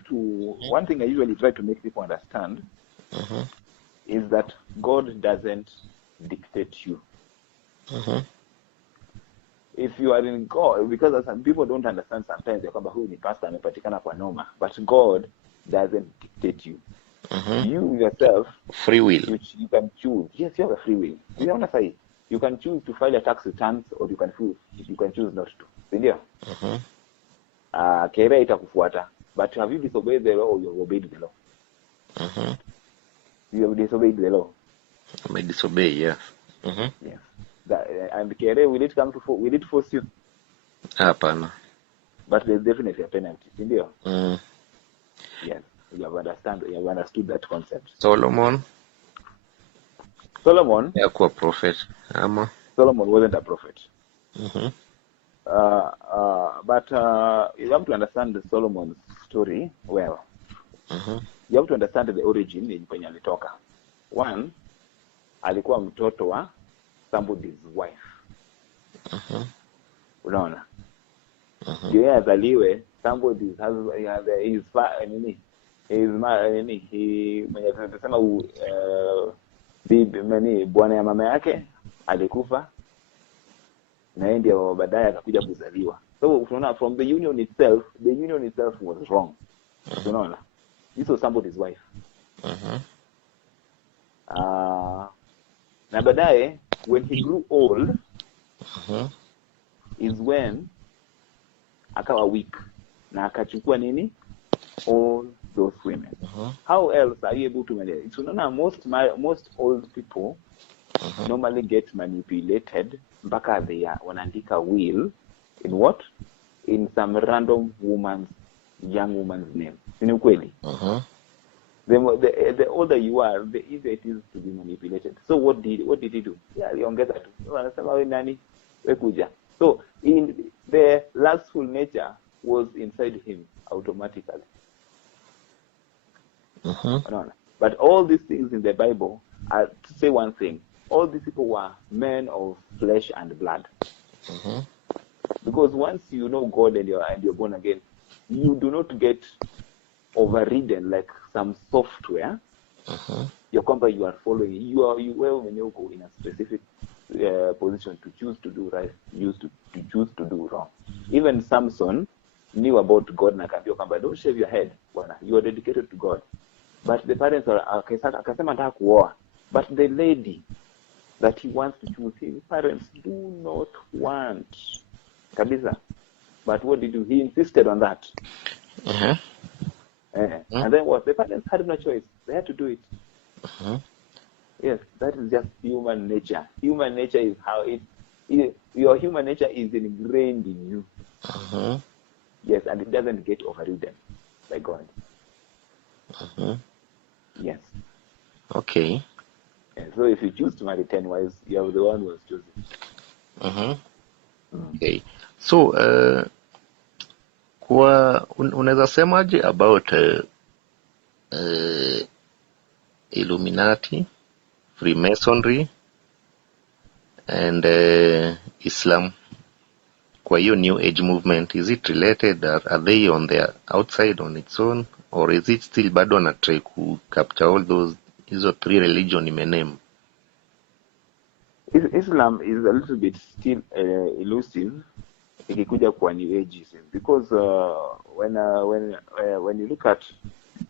to one thing I usually try to make people understand is that God doesn't dictate you. If you are in God, because some people don't understand sometimes ya kwamba huyu ni pastor amepatikana kwa noma, but God doesn't dictate you. You yourself, free will. You can choose. Yes, you have a free will. Unaona sahi, you can choose to file a tax returns or you can choose not to. Ndio? Kera itakufuata. But have you disobeyed the law or you have obeyed the law? You have disobeyed the law. I may disobey, yes. Yes. And kere, will it force you? Hapana. But there's definitely a penalty. Ndio? Yes. You have understood that concept. Solomon hakuwa prophet ama? Solomon wasn't a prophet. But you have to understand the Solomon's story well. You have to understand the origin in penye alitoka. One, alikuwa mtoto wa somebody's wife. Unaona? Yeye azaliwe somebody's husband, mwenye tunasema bibi bwana ya mama yake alikufa na yeye ndio baadaye akakuja kuzaliwa. So unaona, from the union itself was wrong. Unaona? This was somebody's wife. Na baadaye when he grew old is when akawa weak na akachukua nini, all those women. How else are you able to manage? So unaona, most old people normally get manipulated mpaka they wanaandika will in what? In some random young woman's name. Ni ukweli? The older you are, the easier it is to be manipulated. So what did he do? Yeah, aliongeza tu. Anasema wewe nani? Wewe kuja. So in the lustful nature was inside him automatically. But all these things in the Bible are to say one thing: all these people were men of flesh and blood. Because once you know God and you're born again, you do not get overridden like some software ya kwamba you are following, wewe mwenyewe uko in a specific position to choose to do right, to choose to do wrong. Even Samson knew about God na akaambiwa kwamba don't shave your head bwana, you are dedicated to God, but the parents akasema nataka kuoa, but the lady that he wants to choose, his parents do not want kabisa, but what did he insisted on that. And then what, the parents had no choice, they had to do it. Yes, that is just human nature. Human nature is how your human nature is ingrained in you. Yes, and it doesn't get overridden by God. Yes. Okay. And so if you choose to marry 10 wives, you are the one who was chosen. Okay. So kwa unaweza semaje about Illuminati, Freemasonry and Islam kwa hiyo new age movement? Is it related? Are they on their outside on its own, or is it still bado na try ku capture all those hizo three religion imename? Islam is a little bit still elusive ikikuja kwa new ageism, because when you look at,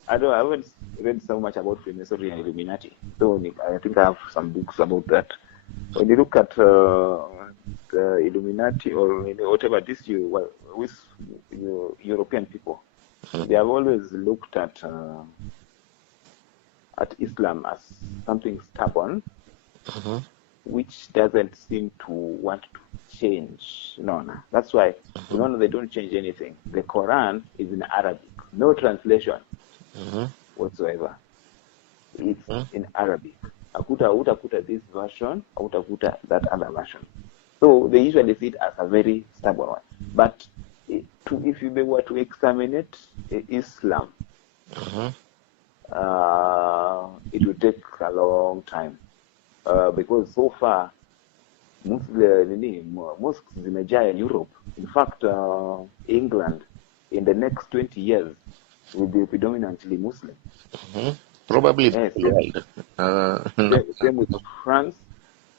I haven't read so much about Freemasonry and Illuminati, so I think I have some books about that. When you look at the Illuminati or whatever this with European people, they have always looked at Islam as something stubborn, which doesn't seem to want to change. No. That's why they don't change anything. The Quran is in Arabic, no translation whatsoever. It's in Arabic. Utakuta this version, utakuta that other version. So they usually see it as a very stubborn one. But if you were to examine it, Islam, it will take a long time. Because so far, mosques zimejaa in Europe. In fact, England, in the next 20 years, will be predominantly Muslim. Probably yes. Same with France,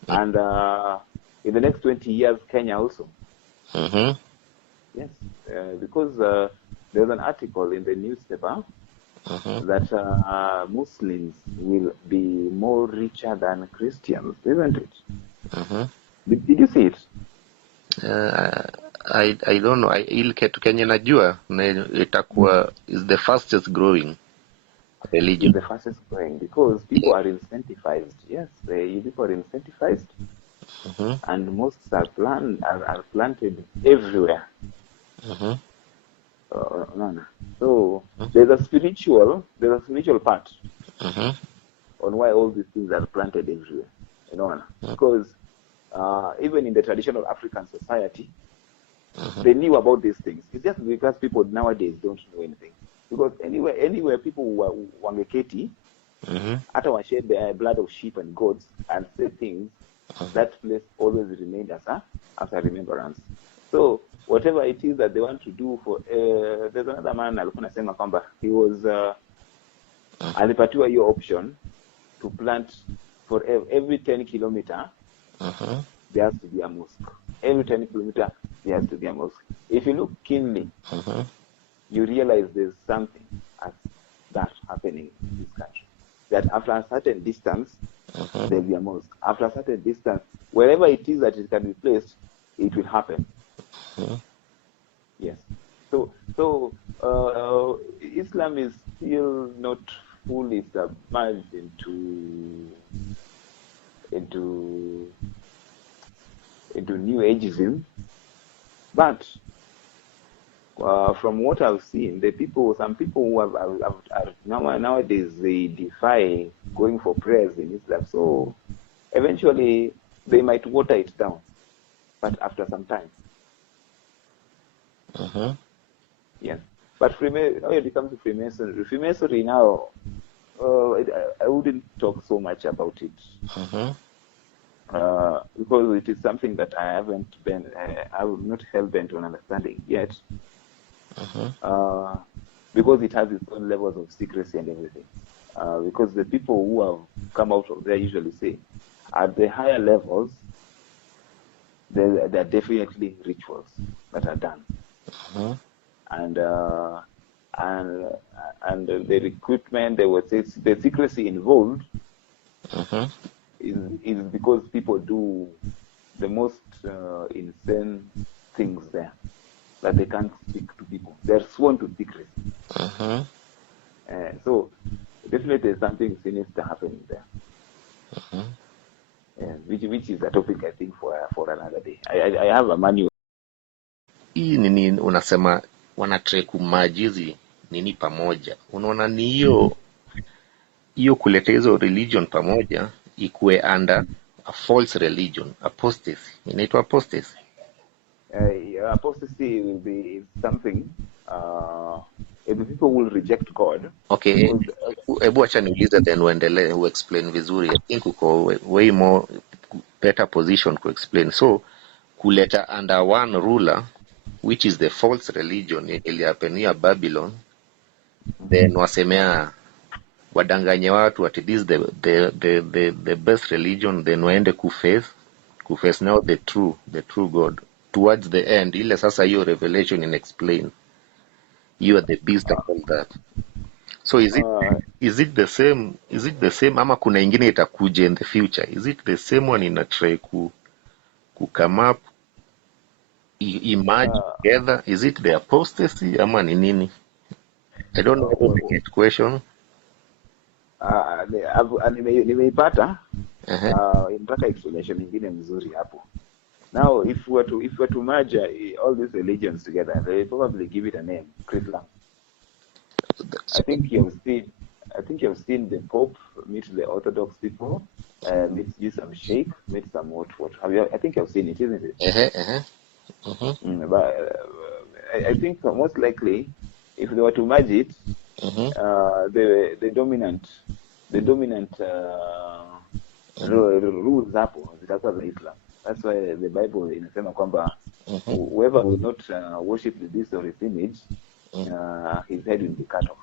and in the next 20 years, Kenya also. Yes, because there's an article in the newspaper that Muslims will be more richer than Christians, isn't it? Did you see it? I don't know. Ile kitu Kenya najua itakuwa is the fastest growing religion. It's the fastest growing because people are incentivized. Yes, people are incentivized, and mosques are planted everywhere. So there's a spiritual part on why all these things are planted everywhere. Because even in the traditional African society, they knew about these things. It's just because people nowadays don't know anything. Because anywhere people wangeketi, hata washed the blood of sheep and goats and say things, that place always remained as a remembrance. So whatever it is that they want to do for, there's another man alikuwa nasema kwamba he was alipatiwa hiyo option to plant for every 10 kilometer. There has to be a mosque. Every 10 kilometer, there has to be a mosque. If you look keenly, you realize there's something as that happening in this country. That after a certain distance, there'll be a mosque. After a certain distance, wherever it is that it can be placed, it will happen. Yes. So Islam is still not fully submerged into new ageism, but from what I've seen, some people who are nowadays, they defy going for prayers in Islam. So eventually they might water it down, but after some time. Yes. But when it comes to Freemasonry now, I wouldn't talk so much about it. Because it is something that I have not hell bent on understanding yet. because it has its own levels of secrecy and everything. Because the people who have come out of there usually say, at the higher levels, there are definitely rituals that are done, and the recruitment, they would say the secrecy involved is because people do the most insane things there that they can't speak to people. They're sworn to secrecy. So definitely there's something sinister happening there. Which is a topic I think for another day. I have a manual. Hii nini unasema wanatrai kumajizi nini pamoja, unaona ni hiyo kuleta hizo religion pamoja ikuwe under a false religion, apostasy. Inaitwa apostasy. Apostasy will be something if the people will reject God. Okay, hebu acha niulize then uendelee explain vizuri. I think uko way more better position to explain. So kuleta under one ruler which is the false religion iliyapenia Babylon, then wasemea wadanganye watu at this the best religion, then waende kuface now the true God towards the end, ile sasa hiyo revelation in explain you are the beast and all that. So is it the same ama kuna ingine itakuja in the future? Is it the same one ina try ku come up emerge together? Is it the apostasy ama ni nini? I don't know how to get question. Nimeipata. Inataka explanation nyingine mzuri hapo. Now if we were to merge all these religions together, they probably give it a name, Islam. I think you have seen the Pope meet the Orthodox people, meet some sheikh, meet some what. I think you have seen it, isn't it? But I think most likely, if they were to merge it, the dominant rules hapo zitakuwa za Islam. That's why the Bible inasema kwamba whoever will not worship the beast or his image, his head will be cut off.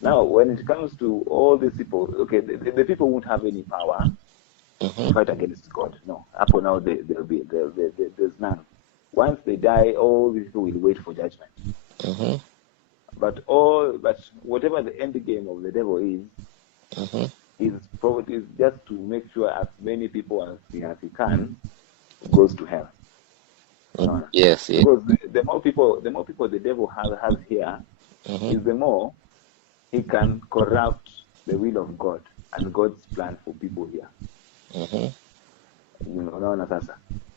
Now, when it comes to all these people, okay, the people won't have any power to fight against God. No, up now there's none. Once they die, all these people will wait for judgment. But whatever the end game of the devil is just to make sure as many people as he can goes to hell. Yes. Because the more people the devil has here, is the more he can corrupt the will of God and God's plan for people here.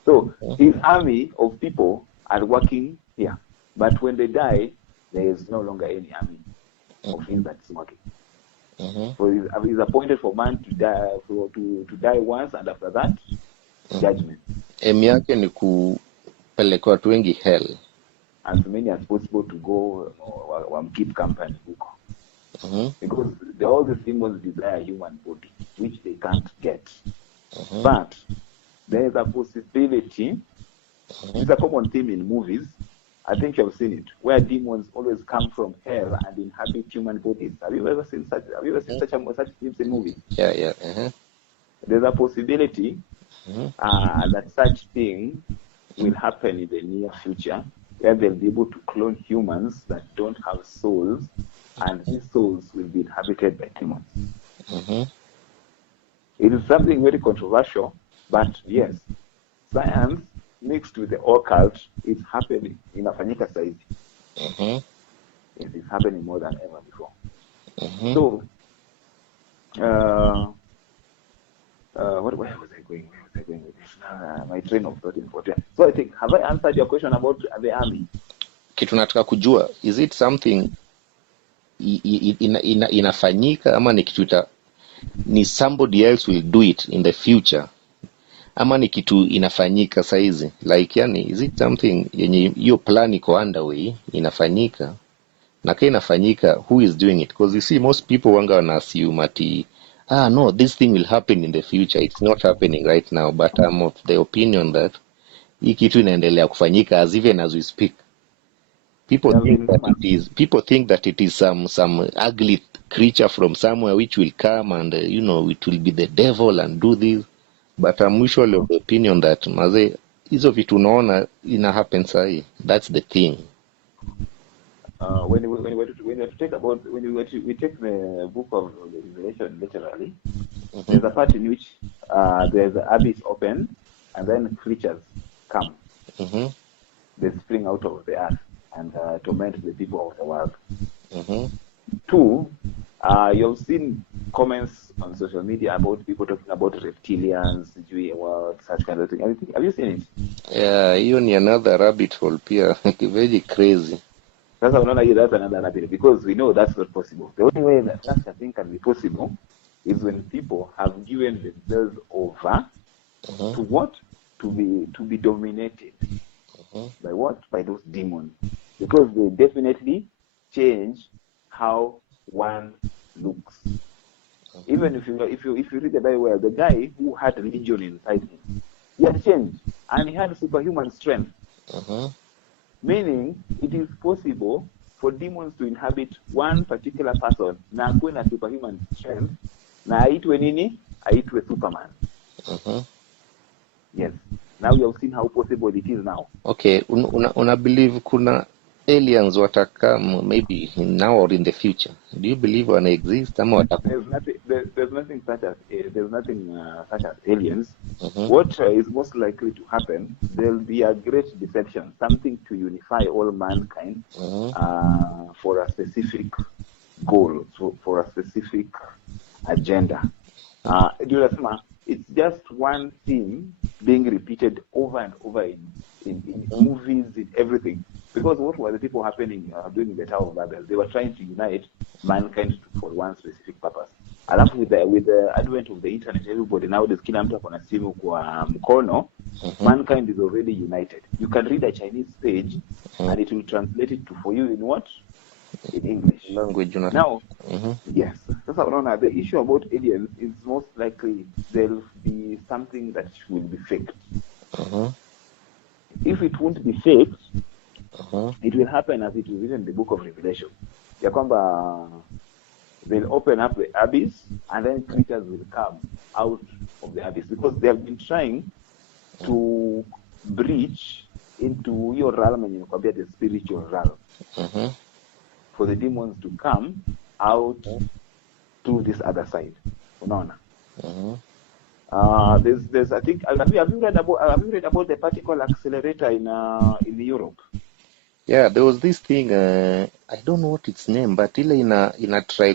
So his army of people are working here, but when they die, there is no longer any army of him that's working. So he's appointed for man to die to die once, and after that, judgment. Emi yake ni kupeleka watu wengi hell. As many as possible to go keep company huko. Because all the demons desire a human body, which they can't get. But there is a possibility. It's a common theme in movies. I think you've seen it, where demons always come from hell and inhabit human bodies. Have you ever seen such films in movies? Yeah. There's a possibility that such thing will happen in the near future, where they'll be able to clone humans that don't have souls, and these souls will be inhabited by demons. It is something very controversial, but yes, science mixed with the occult is happening. Inafanyika saizi. It is happening more than ever before. So, where was I going with this? My train of thought in 40. So I think, have I answered your question about the army? Kitu nataka kujua, is it something inafanyika ama ni kitu ni somebody else will do it in the future, ama ni kitu inafanyika saizi, like yani is it something yenye hiyo plan iko underway inafanyika, na kama inafanyika who is doing it? Because you see most people wanga wana assume ati no, this thing will happen in the future. It's not happening right now, but I'm of the opinion that hii kitu inaendelea kufanyika as even as we speak. People They have think been that famous. it is some ugly creature from somewhere which will come and it will be the devil and do this. But I'm usually of the opinion that maze hizo vitu unaona ina happen sahi. That's the thing. We take the book of Revelation literally, there's a part in which there's the abyss open, and then creatures come. They spring out of the earth and torment the people of the world. Two, you've seen comments on social media about people talking about reptilians, such kind of thing. Have you seen it? Yeah, hiyo ni another rabbit hole pia. Very crazy. That's another rabbit, because we know that's not possible. The only way that such a thing can be possible is when people have given themselves over to what? To be dominated by what? By those demons, because they definitely change how one looks. Even if you read the Bible, the guy who had religion inside him, he had changed and he had superhuman strength. Meaning it is possible for demons to inhabit one particular person na akuwe na superhuman strength na aitwe nini? Aitwe Superman. Yes. Now you have seen how possible it is now. Okay, una believe kuna aliens watakam maybe now or in the future? Do you believe wana exist ama watakuwa? There's nothing such as aliens. What is most likely to happen? There'll be a great deception, something to unify all mankind for a specific goal, for a specific agenda. It's just one theme being repeated over and over in movies, in everything. Because what were the people doing the Tower of Babel? They were trying to unite mankind for one specific purpose. Alafu with the advent of the internet, everybody nowadays, kila mtu akona simu kwa mkono, mankind is already united. You can read a Chinese page and it will translate it for you in what? In English. Language. Now, yes. So, the issue about aliens is most likely there'll be something that will be faked. If it won't be faked, it will happen as it is written in the book of Revelation. Ya kwamba they'll open up the abyss and then creatures will come out of the abyss, because they have been trying to breach into your realm, and the spiritual realm, for the demons to come out to this other side. Unaona? There's I think, have you read about the particle accelerator in Europe? Yeah, there was this thing, I don't know what its name, but ile ina try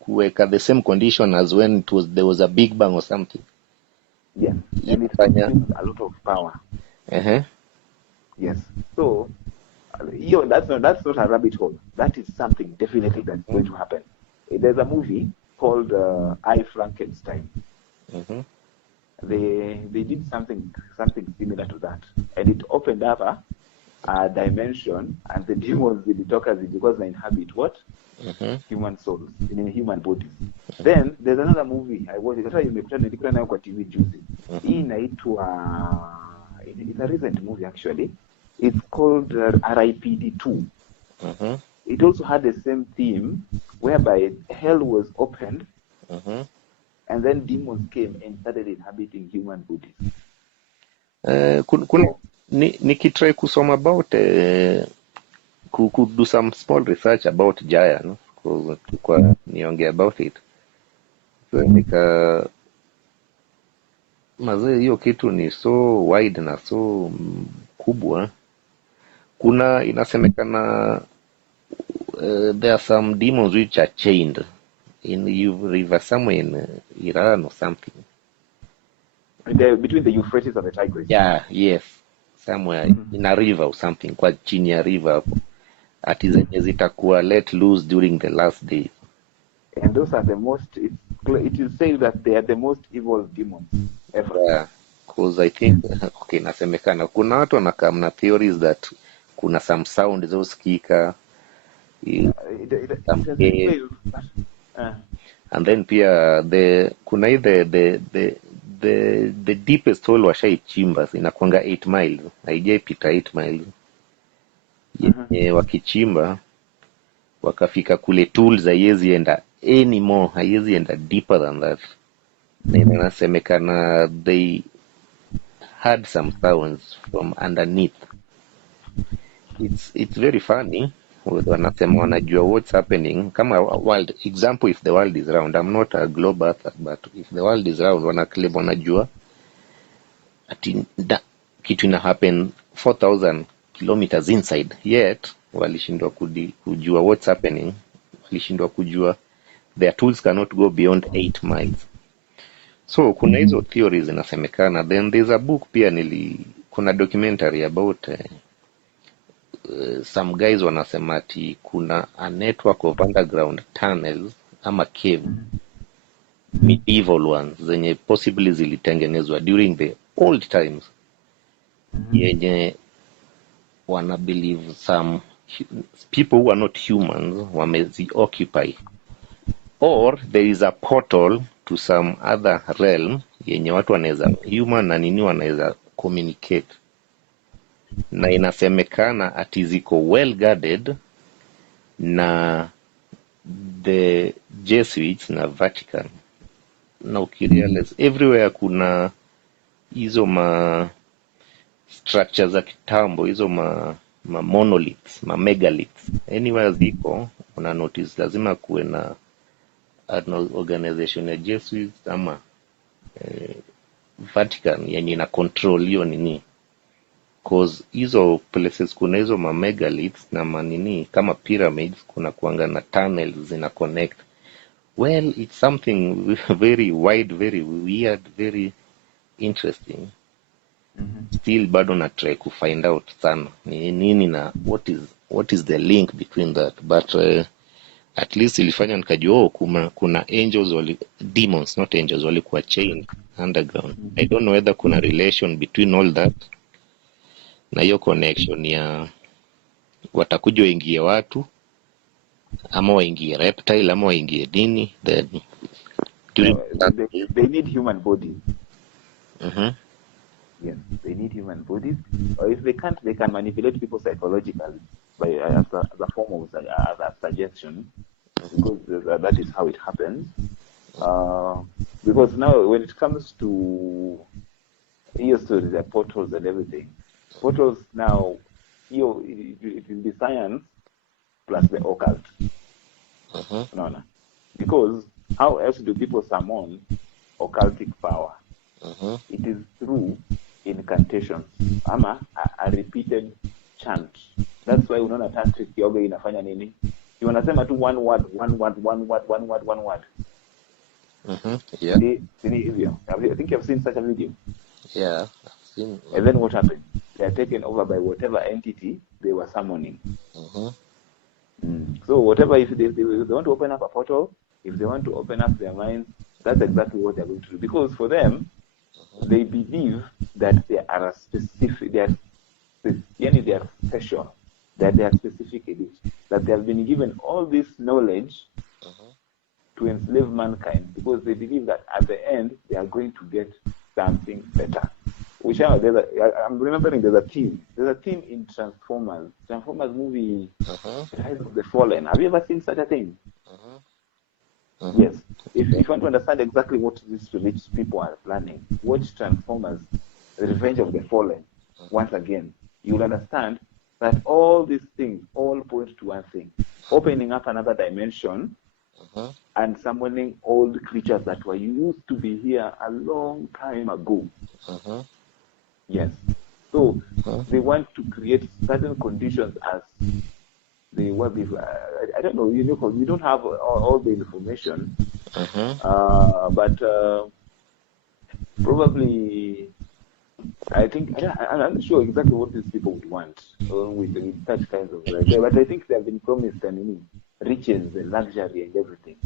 kuweka the same condition as when there was a big bang or something. Yes, and it consumes a lot of power. Yes. So that's not a rabbit hole. That is something definitely that's going to happen. There's a movie called I, Frankenstein. They did something similar to that, and it opened up a dimension, and the demons will talk as because they inhabit what? Human souls in human bodies. Then there's another movie I watched. Hata nimekuta nayo kwa TV juzi. Hii inaitwa, it's a recent movie actually. It's called RIPD 2. It also had the same theme, whereby hell was opened, and then demons came and started inhabiting human bodies. Nikitry kusoma about could do some small research about Jaya, no? Kwa niongea about it. So mazee hiyo kitu ni so wide na so kubwa. Kuna inasemekana there are some demons which are chained in river somewhere in Iran or something. Between the Euphrates and the Tigris. Yeah, yes. Somewhere in a river or something, kwa chini ya river. Ati zenye zitakuwa let loose during the last days. And those are the most, it is said that they are the most evil demons ever. Yeah, because I think, okay, nasemekana, kuna watu wanakam na theories that kuna some sound zosikika, and then pia kuna the the deepest hole washaichimba inakwanga 8 miles, haijaipita 8 miles yenye wakichimba wakafika kule, tools haiwezi enda anymore, haiwezi enda deeper than that. Na inasemekana they had some sounds from underneath. It's very funny. Wanasema wanajua what's happening. Kama world example, if the world is round, I'm not a globe earther, but if the world is round, wanaclaim wanajua ati kitu ina happen 4000 kilometers inside, yet walishindwa kujua what's happening. Walishindwa kujua their tools cannot go beyond 8 miles. So kuna hizo theories zinasemekana. Then there's a book pia kuna documentary about some guys wanasema ati kuna a network of underground tunnels ama cave, medieval ones zenye possibly zilitengenezwa during the old times, yenye wana believe some people who are not humans wamezi occupy, or there is a portal to some other realm yenye watu wanaweza human na nini wanaweza communicate, na inasemekana ati ziko well guarded na the Jesuits na Vatican. Na ukirealize everywhere kuna hizo structures za kitambo, hizo monoliths, megaliths, anywhere ziko una notice lazima kuwe na an organization ya Jesuits ama Vatican yenye ina control hiyo nini, cause hizo places kuna hizo megaliths na manini kama pyramids, kuna kuanga na tunnels zina connect. Well, it's something very wide, very weird, very interesting. Still bado na try to find out sana ni nini na what is the link between that, but at least ilifanya nikajua kuna angels demons, not angels, walikuwa chained underground. I don't know whether kuna relation between all that na hiyo connection ya watakuja waingie watu ama waingie reptile ama waingie dini. Then they need human bodies. Yes, they need human bodies. Or if they can't, they can manipulate people psychologically by as a form of as a suggestion, because that is how it happens. Because now when it comes to your stories, the portals and everything, portals now, it will be science plus the occult. No. Because how else do people summon occultic power? It is through incantations ama a repeated chant. That's why unaona tantric yoga inafanya nini? Wanasema tu one word. Yeah. I think you've seen such a video. Yeah, I've seen. And then what happened? They are taken over by whatever entity they were summoning. So whatever, if they want to open up a portal, if they want to open up their minds, that's exactly what they're going to do. Because for them, they believe that they are special, that they are specific elite, that they have been given all this knowledge to enslave mankind, because they believe that at the end they are going to get something better. I'm remembering there's a theme in Transformers movie, Rise of the Fallen. Have you ever seen such a thing? Yes. If you want to understand exactly what these rich people are planning, watch Transformers, The Revenge of the Fallen. Once again, you will understand that all these things all point to one thing: opening up another dimension and summoning old creatures that were used to be here a long time ago. Yes. So they want to create certain conditions as they were before. I don't know, because we don't have all the information. But probably, I think, I'm not sure exactly what these people would want with such kinds of life. But I think they have been promised riches and luxury and everything.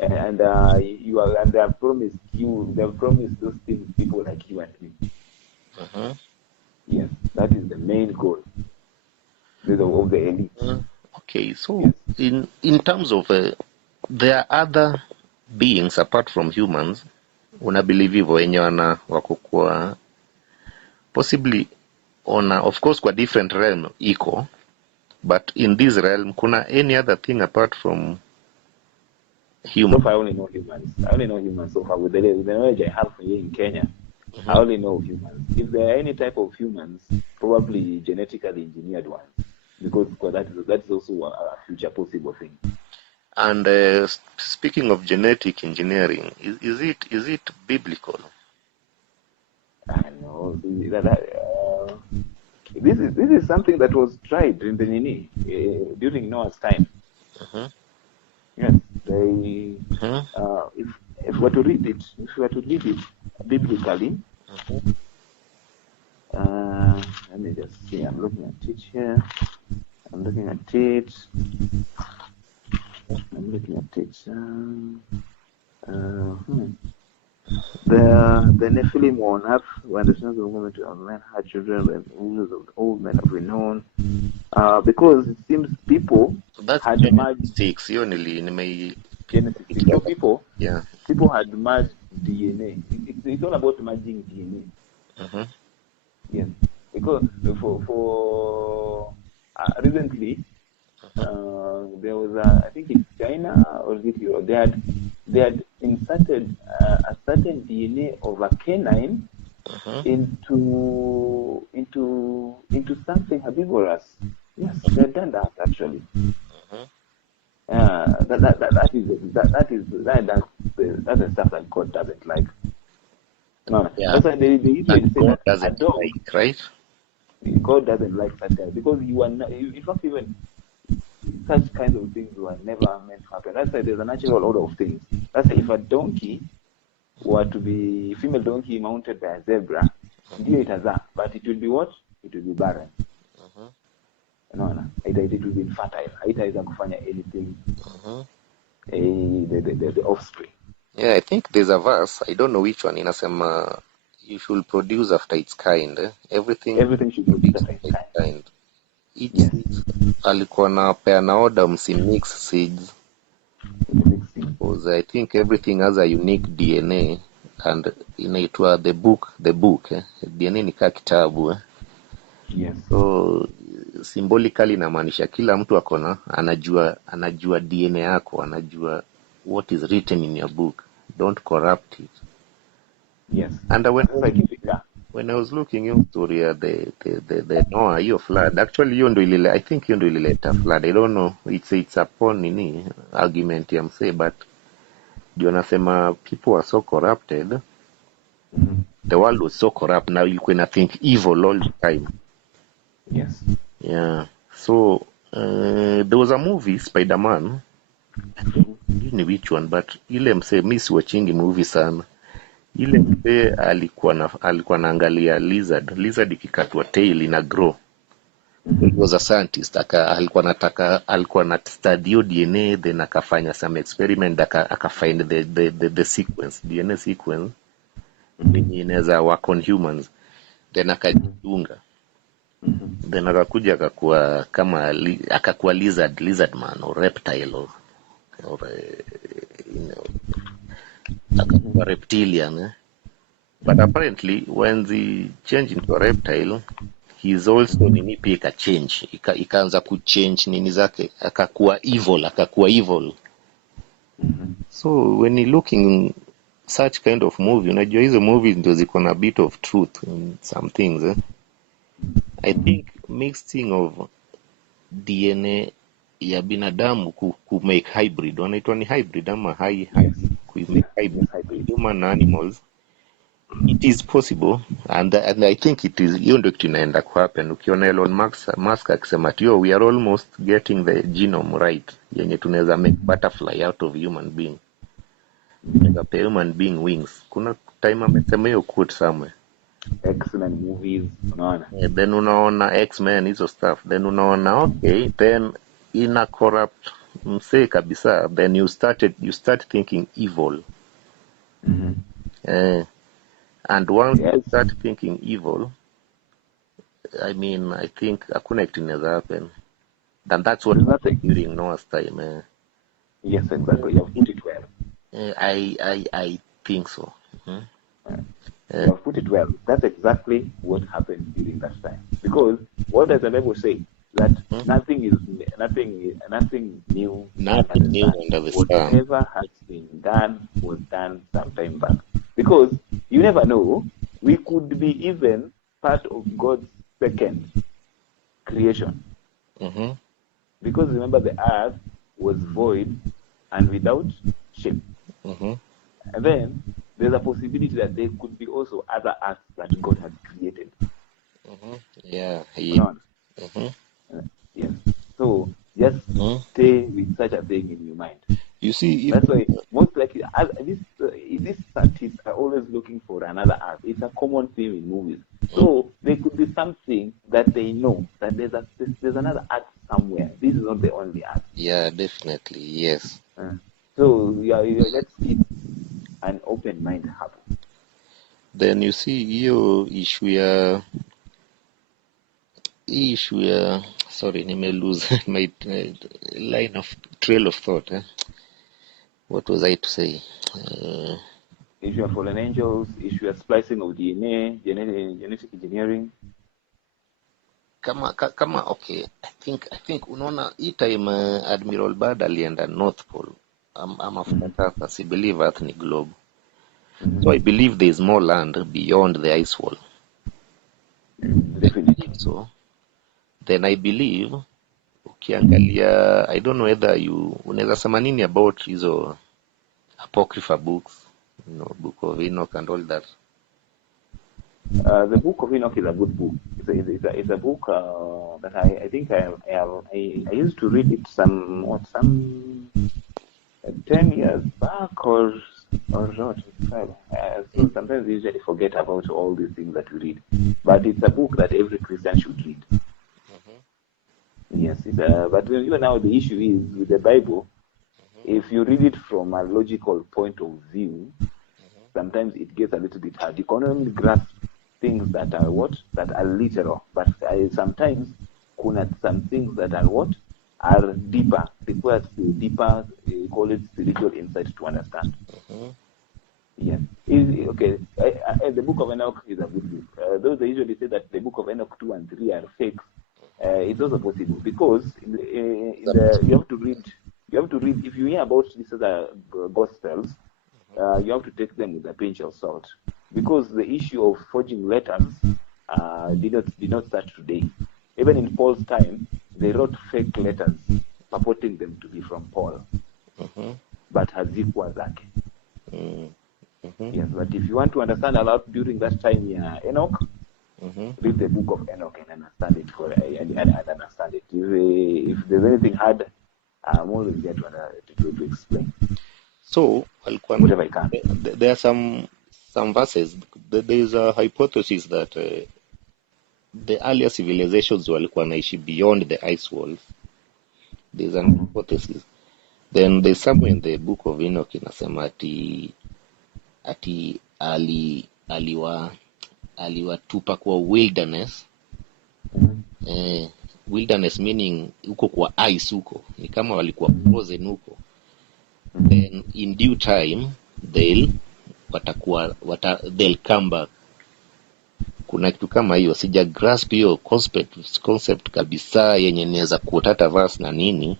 And they have promised those things people like you and me. Yes, that is the main goal of the elite. Okay, so yes. in terms of there are other beings apart from humans una believe hivyo wenye wako kwa possibly of course kwa different realm iko, but in this realm kuna any other thing apart from human? So far I only know humans so far with the knowledge I have here in Kenya. I only know humans. If there are any type of humans, probably genetically engineered ones, because that is also a future possible thing. And speaking of genetic engineering, is it biblical? I know this is something that was tried in the during Noah's time. Yes, they if we were to read it biblically. Let me just see. I'm looking at it here. I'm looking at it. The Nephilim were on earth when the sons of women to men had children, when rulers of the old men of renown. Because it seems people had merged. Genesis 6. So people had merged DNA. It's all about merging DNA. Yes, because for recently there was I think in China or Europe, they had inserted a certain DNA of a canine into something herbivorous. Yes, they had done that actually. That is the stuff that God doesn't like. No, that's why they usually say that a dog, right? God doesn't like such guys because you are not, in fact, even such kinds of things were never meant to happen. That's why there's a natural order of things. That's why if a donkey were to be female donkey mounted by a zebra, but it will be what? It will be barren. It will be infertile. Haitaweza kufanya anything. The offspring. Yeah, I think there's a verse, I don't know which one, inasema you should produce after its kind. Everything should produce after its kind. Yes. Alikuwa napeana order msimix seeds. Because I think everything has a unique DNA and inaitwa the book. DNA ni kaa kitabu. Yes. So symbolically inamaanisha kila mtu anajua DNA yako, anajua what is written in your book. Don't corrupt it. Yes. And when I was looking into the Noah, hiyo flood, actually I think hiyo ndo ilileta flood. I don't know, it's upon argument ya msee, but ndio nasema people are so corrupted. The world was so corrupt, now you can think evil all the time. Yes. Yeah. So there was a movie, Spider-Man. I don't know which one, but ile msee miss watching movie sana. Ile msee alikuwa naangalia lizard ikikatwa tail ina grow. He was a scientist. Alikuwa na study DNA, then akafanya some experiment, akafind the sequence, DNA sequence yenye inaweza work on humans, then akajiunga. Then akakuja akakuwa lizard man or reptile or akakuwa reptilian. But apparently when they change into a reptile, he's also nini pia ikachange, ikaanza kuchange nini zake, akakuwa evil. So when you looking such kind of movie, unajua hizo movies ndio ziko na bit of truth in some things. I think mixing of DNA ya binadamu ku make hybrid, wanaitwa ni hybrid ama ku make hybrid human animals, it is possible, and I think it is, hiyo ndio kitu inaenda ku happen. Ukiona Elon Musk akisema we are almost getting the genome right, yenye tunaweza make butterfly out of human being, tunaweza pay human being wings. Kuna time amesema hiyo quote somewhere. X-Men movies, unaona. Then unaona X-Men hizo stuff, then unaona okay, then ina corrupt msee kabisa, then you start thinking evil. And once you start thinking evil, I mean, I think hakuna kitu inaweza happen. And that's what happened during Noah's time. Yes, exactly. You have put it well. I think so. You have put it well. That's exactly what happened during that time. Because what does the Bible say? That nothing new under Nothing the new sun. under the sun. Whatever has been done was done some time back. Because you never know, we could be even part of God's second creation. Because remember, the earth was void and without shape. And then there's a possibility that there could be also other earths that God has created. Yeah. Yes. So just stay with such a thing in your mind. You see, That's why most likely these scientists are always looking for another earth. It's a common theme in movies. So there could be something that they know that there's another earth somewhere. This is not the only earth. yeah, definitely, yes. So let's keep an open mind happen. Then you see hiyo issue ya sorry, nime lose my line of trail of thought. What was I to say? Issue of fallen angels, issue of splicing of DNA, genetic engineering. Kama okay, I think unaona hii time Admiral Byrd alienda North Pole. I'm a flat earther, I believe Earth ni globe. So I believe there is more land beyond the ice wall. Definitely. So then I believe ukiangalia, I don't know whether unaweza sema nini about hizo apocrypha books, Book of Enoch and all that. The Book of Enoch is a good book. It's a book that I think I used to read it some 10 years back or not. So sometimes we usually forget about all these things that we read. But it's a book that every Christian should read. Yes, but even now the issue is with the Bible. If you read it from a logical point of view, sometimes it gets a little bit hard. You can only grasp things that are literal, but sometimes some things that are deeper, requires deeper, call it spiritual insight to understand. Yes. Okay. The Book of Enoch is a good book. Those they usually say that the Book of Enoch 2 and 3 are fake. It's also possible because you have to read. You have to read. If you hear about these other gospels, you have to take them with a pinch of salt, because the issue of forging letters did not start today. Even in Paul's time, they wrote fake letters purporting them to be from Paul, but hazikuwa zake. Yes, but if you want to understand a lot during that time, Enoch, read the Book of Enoch and understand it. And understand it. If there's anything hard, I'm always there to explain. So, whatever I can. There are some verses. There is a hypothesis that the earlier civilizations walikuwa naishi beyond the ice walls. There's an hypothesis. Then there's somewhere in the Book of Enoch inasema ati aliwatupa kwa wilderness. Wilderness meaning huko kwa ice huko. Ni kama walikuwa frozen huko. Then in due time they'll come back. Kuna kitu kama hiyo, sija grasp hiyo concept kabisa yenye niweza kuotata verse na nini.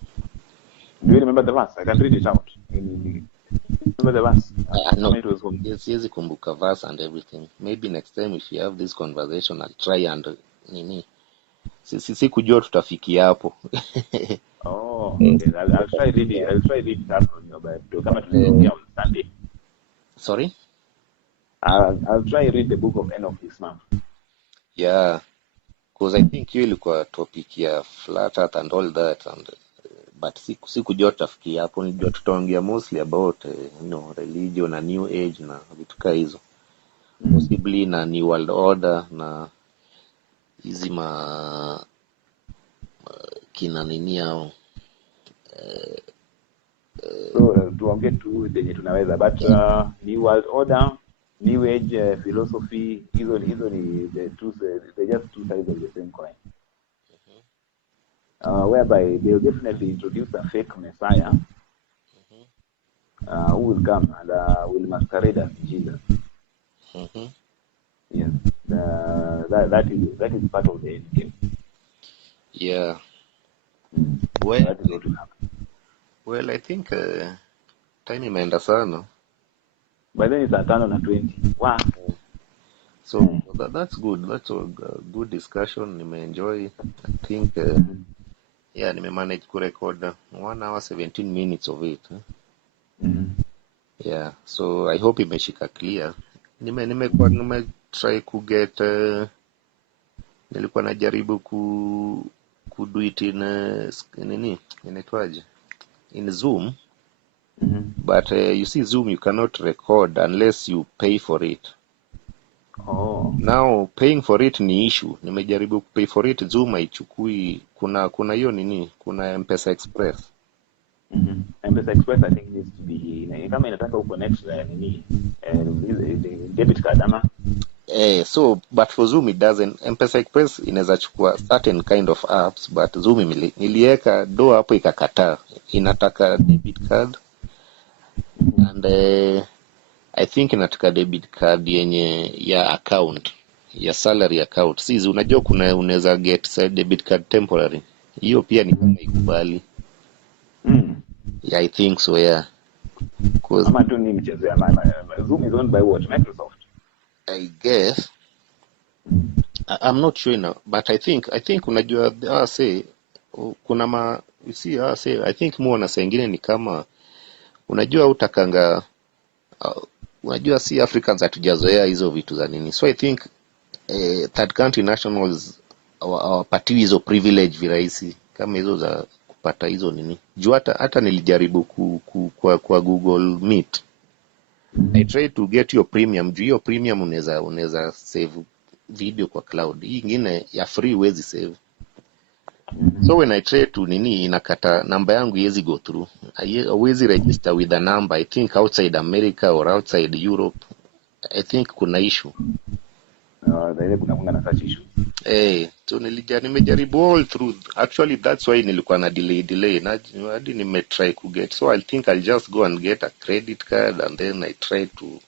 Do you remember the verse? I can read it out. Remember the verse? No, siwezi kumbuka verse and everything. Maybe next time if you have this conversation I'll try and nini. Si kujua tutafikia hapo. Oh, okay. I'll try reading that from your Bible. Kama tuliongea on Sunday. Sorry? I'll try read the Book of Enoch this month. Yeah. Because I think hiyo ilikuwa topic ya flat earth and all that, but sikujua tutafikia hapo. Nijua tutaongea mostly about religion na new age na vitu kama hizo. Possibly na new world order na hizi kina nini hao. So tuongee tu yenye tunaweza, but new world order, new age philosophy, hizo ni they're just two sides of the same coin. Whereby they'll definitely introduce a fake messiah who will come and will masquerade as Jesus. Yes, that is part of the end game. Yeah. Well, that is what will happen. Well, I think time imeenda sana. By then it's 5:20. Wow. So that's good. That's a good discussion. Nimeenjoy. I think yeah, nimemanage kurecord 1 hour 17 minutes of it. Yeah, so I hope imeshika clear. Nime try ku get nilikuwa najaribu ku do it in nini inaitwaje, in Zoom, but you see Zoom you cannot record unless you pay for it. Now paying for it ni issue. Nimejaribu pay for it, Zoom haichukui. Kuna hiyo nini, kuna M-Pesa Express. M-Pesa Express I think needs to be kama inataka uconnect nini debit card ama So but for Zoom it doesn't. M-Pesa Express inaweza chukua certain kind of apps, but Zoom niliweka do hapo ikakataa, inataka debit card and I think inataka debit card yenye ya account ya salary account. Sisi unajua kuna unaweza get debit card temporary, hiyo pia ni kama ikubali. Yeah, I think so, yeah. Ama tu ni mchezo ya Zoom is owned by what? Microsoft, I guess. I'm not sure now, but I think unajua say kuna you see say I think muona saa ingine ni kama unajua utakanga unajua si Africans hatujazoea hizo vitu za nini, so I think third country nationals hawapatiwi hizo privilege virahisi kama hizo za kupata hizo nini. Juu hata nilijaribu kwa Google Meet. I tried to get your premium. Juu hiyo premium unaweza save video kwa cloud. Hii ingine ya free huwezi save. So when I try to nini inakata namba yangu iwezi go through. Huwezi register with a number. I think outside America or outside Europe. I think kuna issue. kuna na such issue. So nimejaribu all through. Actually that's why nilikuwa na delay na hadi nimetry ku get. So I think I'll just go and get a credit card and then I try to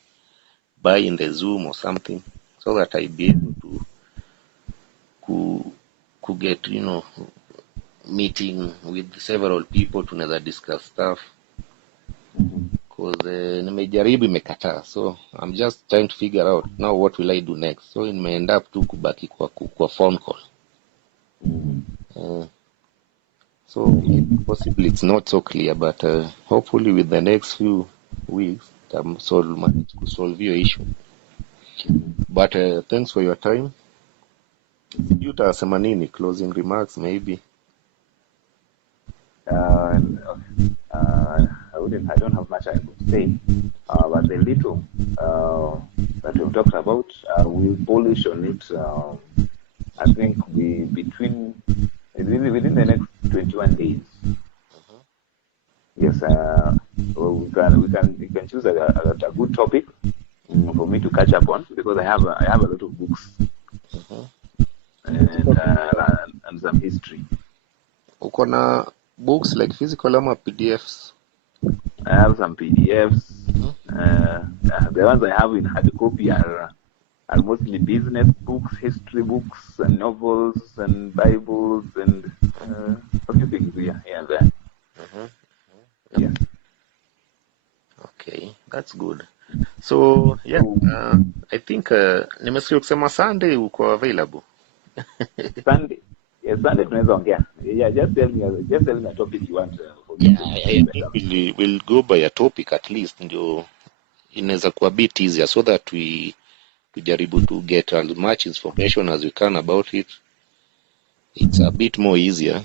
buy in the Zoom or something so that I be able to get, meeting with several people tunaweza discuss stuff because nimejaribu imekataa, so I'm just trying to figure out now what will I do next. So nimeend up tu kubaki kwa phone call. So maybe possibly it's not so clear, but hopefully with the next few weeks I'm manage to solve your issue. But thanks for your time. You utasema nini, closing remarks maybe? I don't have much I could say, but the little that we've talked about, we'll polish on it. I think within the next 21 days. Yes, we can choose a good topic for me to catch up on, because I have a lot of books and some history. Uko na books like physical ama PDFs? I have some PDFs. The ones I have in hard copy are mostly business books, history books, and novels, and Bibles, and a few things here and there. Yeah. Okay, that's good. So yeah, I think nimesikia kusema Sunday uko available. Sunday. Yes, Sunday tunaweza ongea. Yeah, just tell me a topic you want. I think we'll go by a topic at least, ndio inaweza kuwa bit easier so that we tujaribu to get as much information as we can about it. It's a bit more easier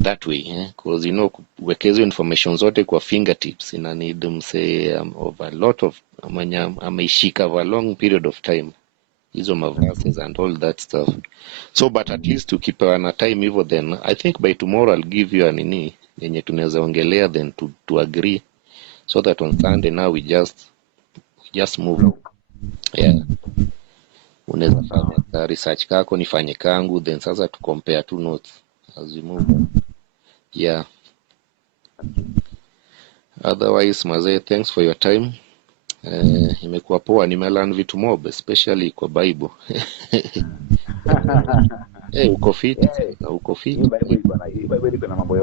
that way, because kuwekeza information zote kwa fingertips ina need msee of a lot of ameishika for a long period of time, hizo verses and all that stuff. So but at least tukipewa time hivyo, then I think by tomorrow I'll give you a nini yenye tunaweza ongelea, then to agree so that on Sunday now we just move. Yeah, unaweza fanya research kako, nifanye kangu, then sasa to compare two notes as we move. Yeah, otherwise mazee, thanks for your time Imekuwa poa, nimelearn vitu mob especially kwa Bible. Uko fit? Yeah, Uko fit? hiyo Bible iko na mambo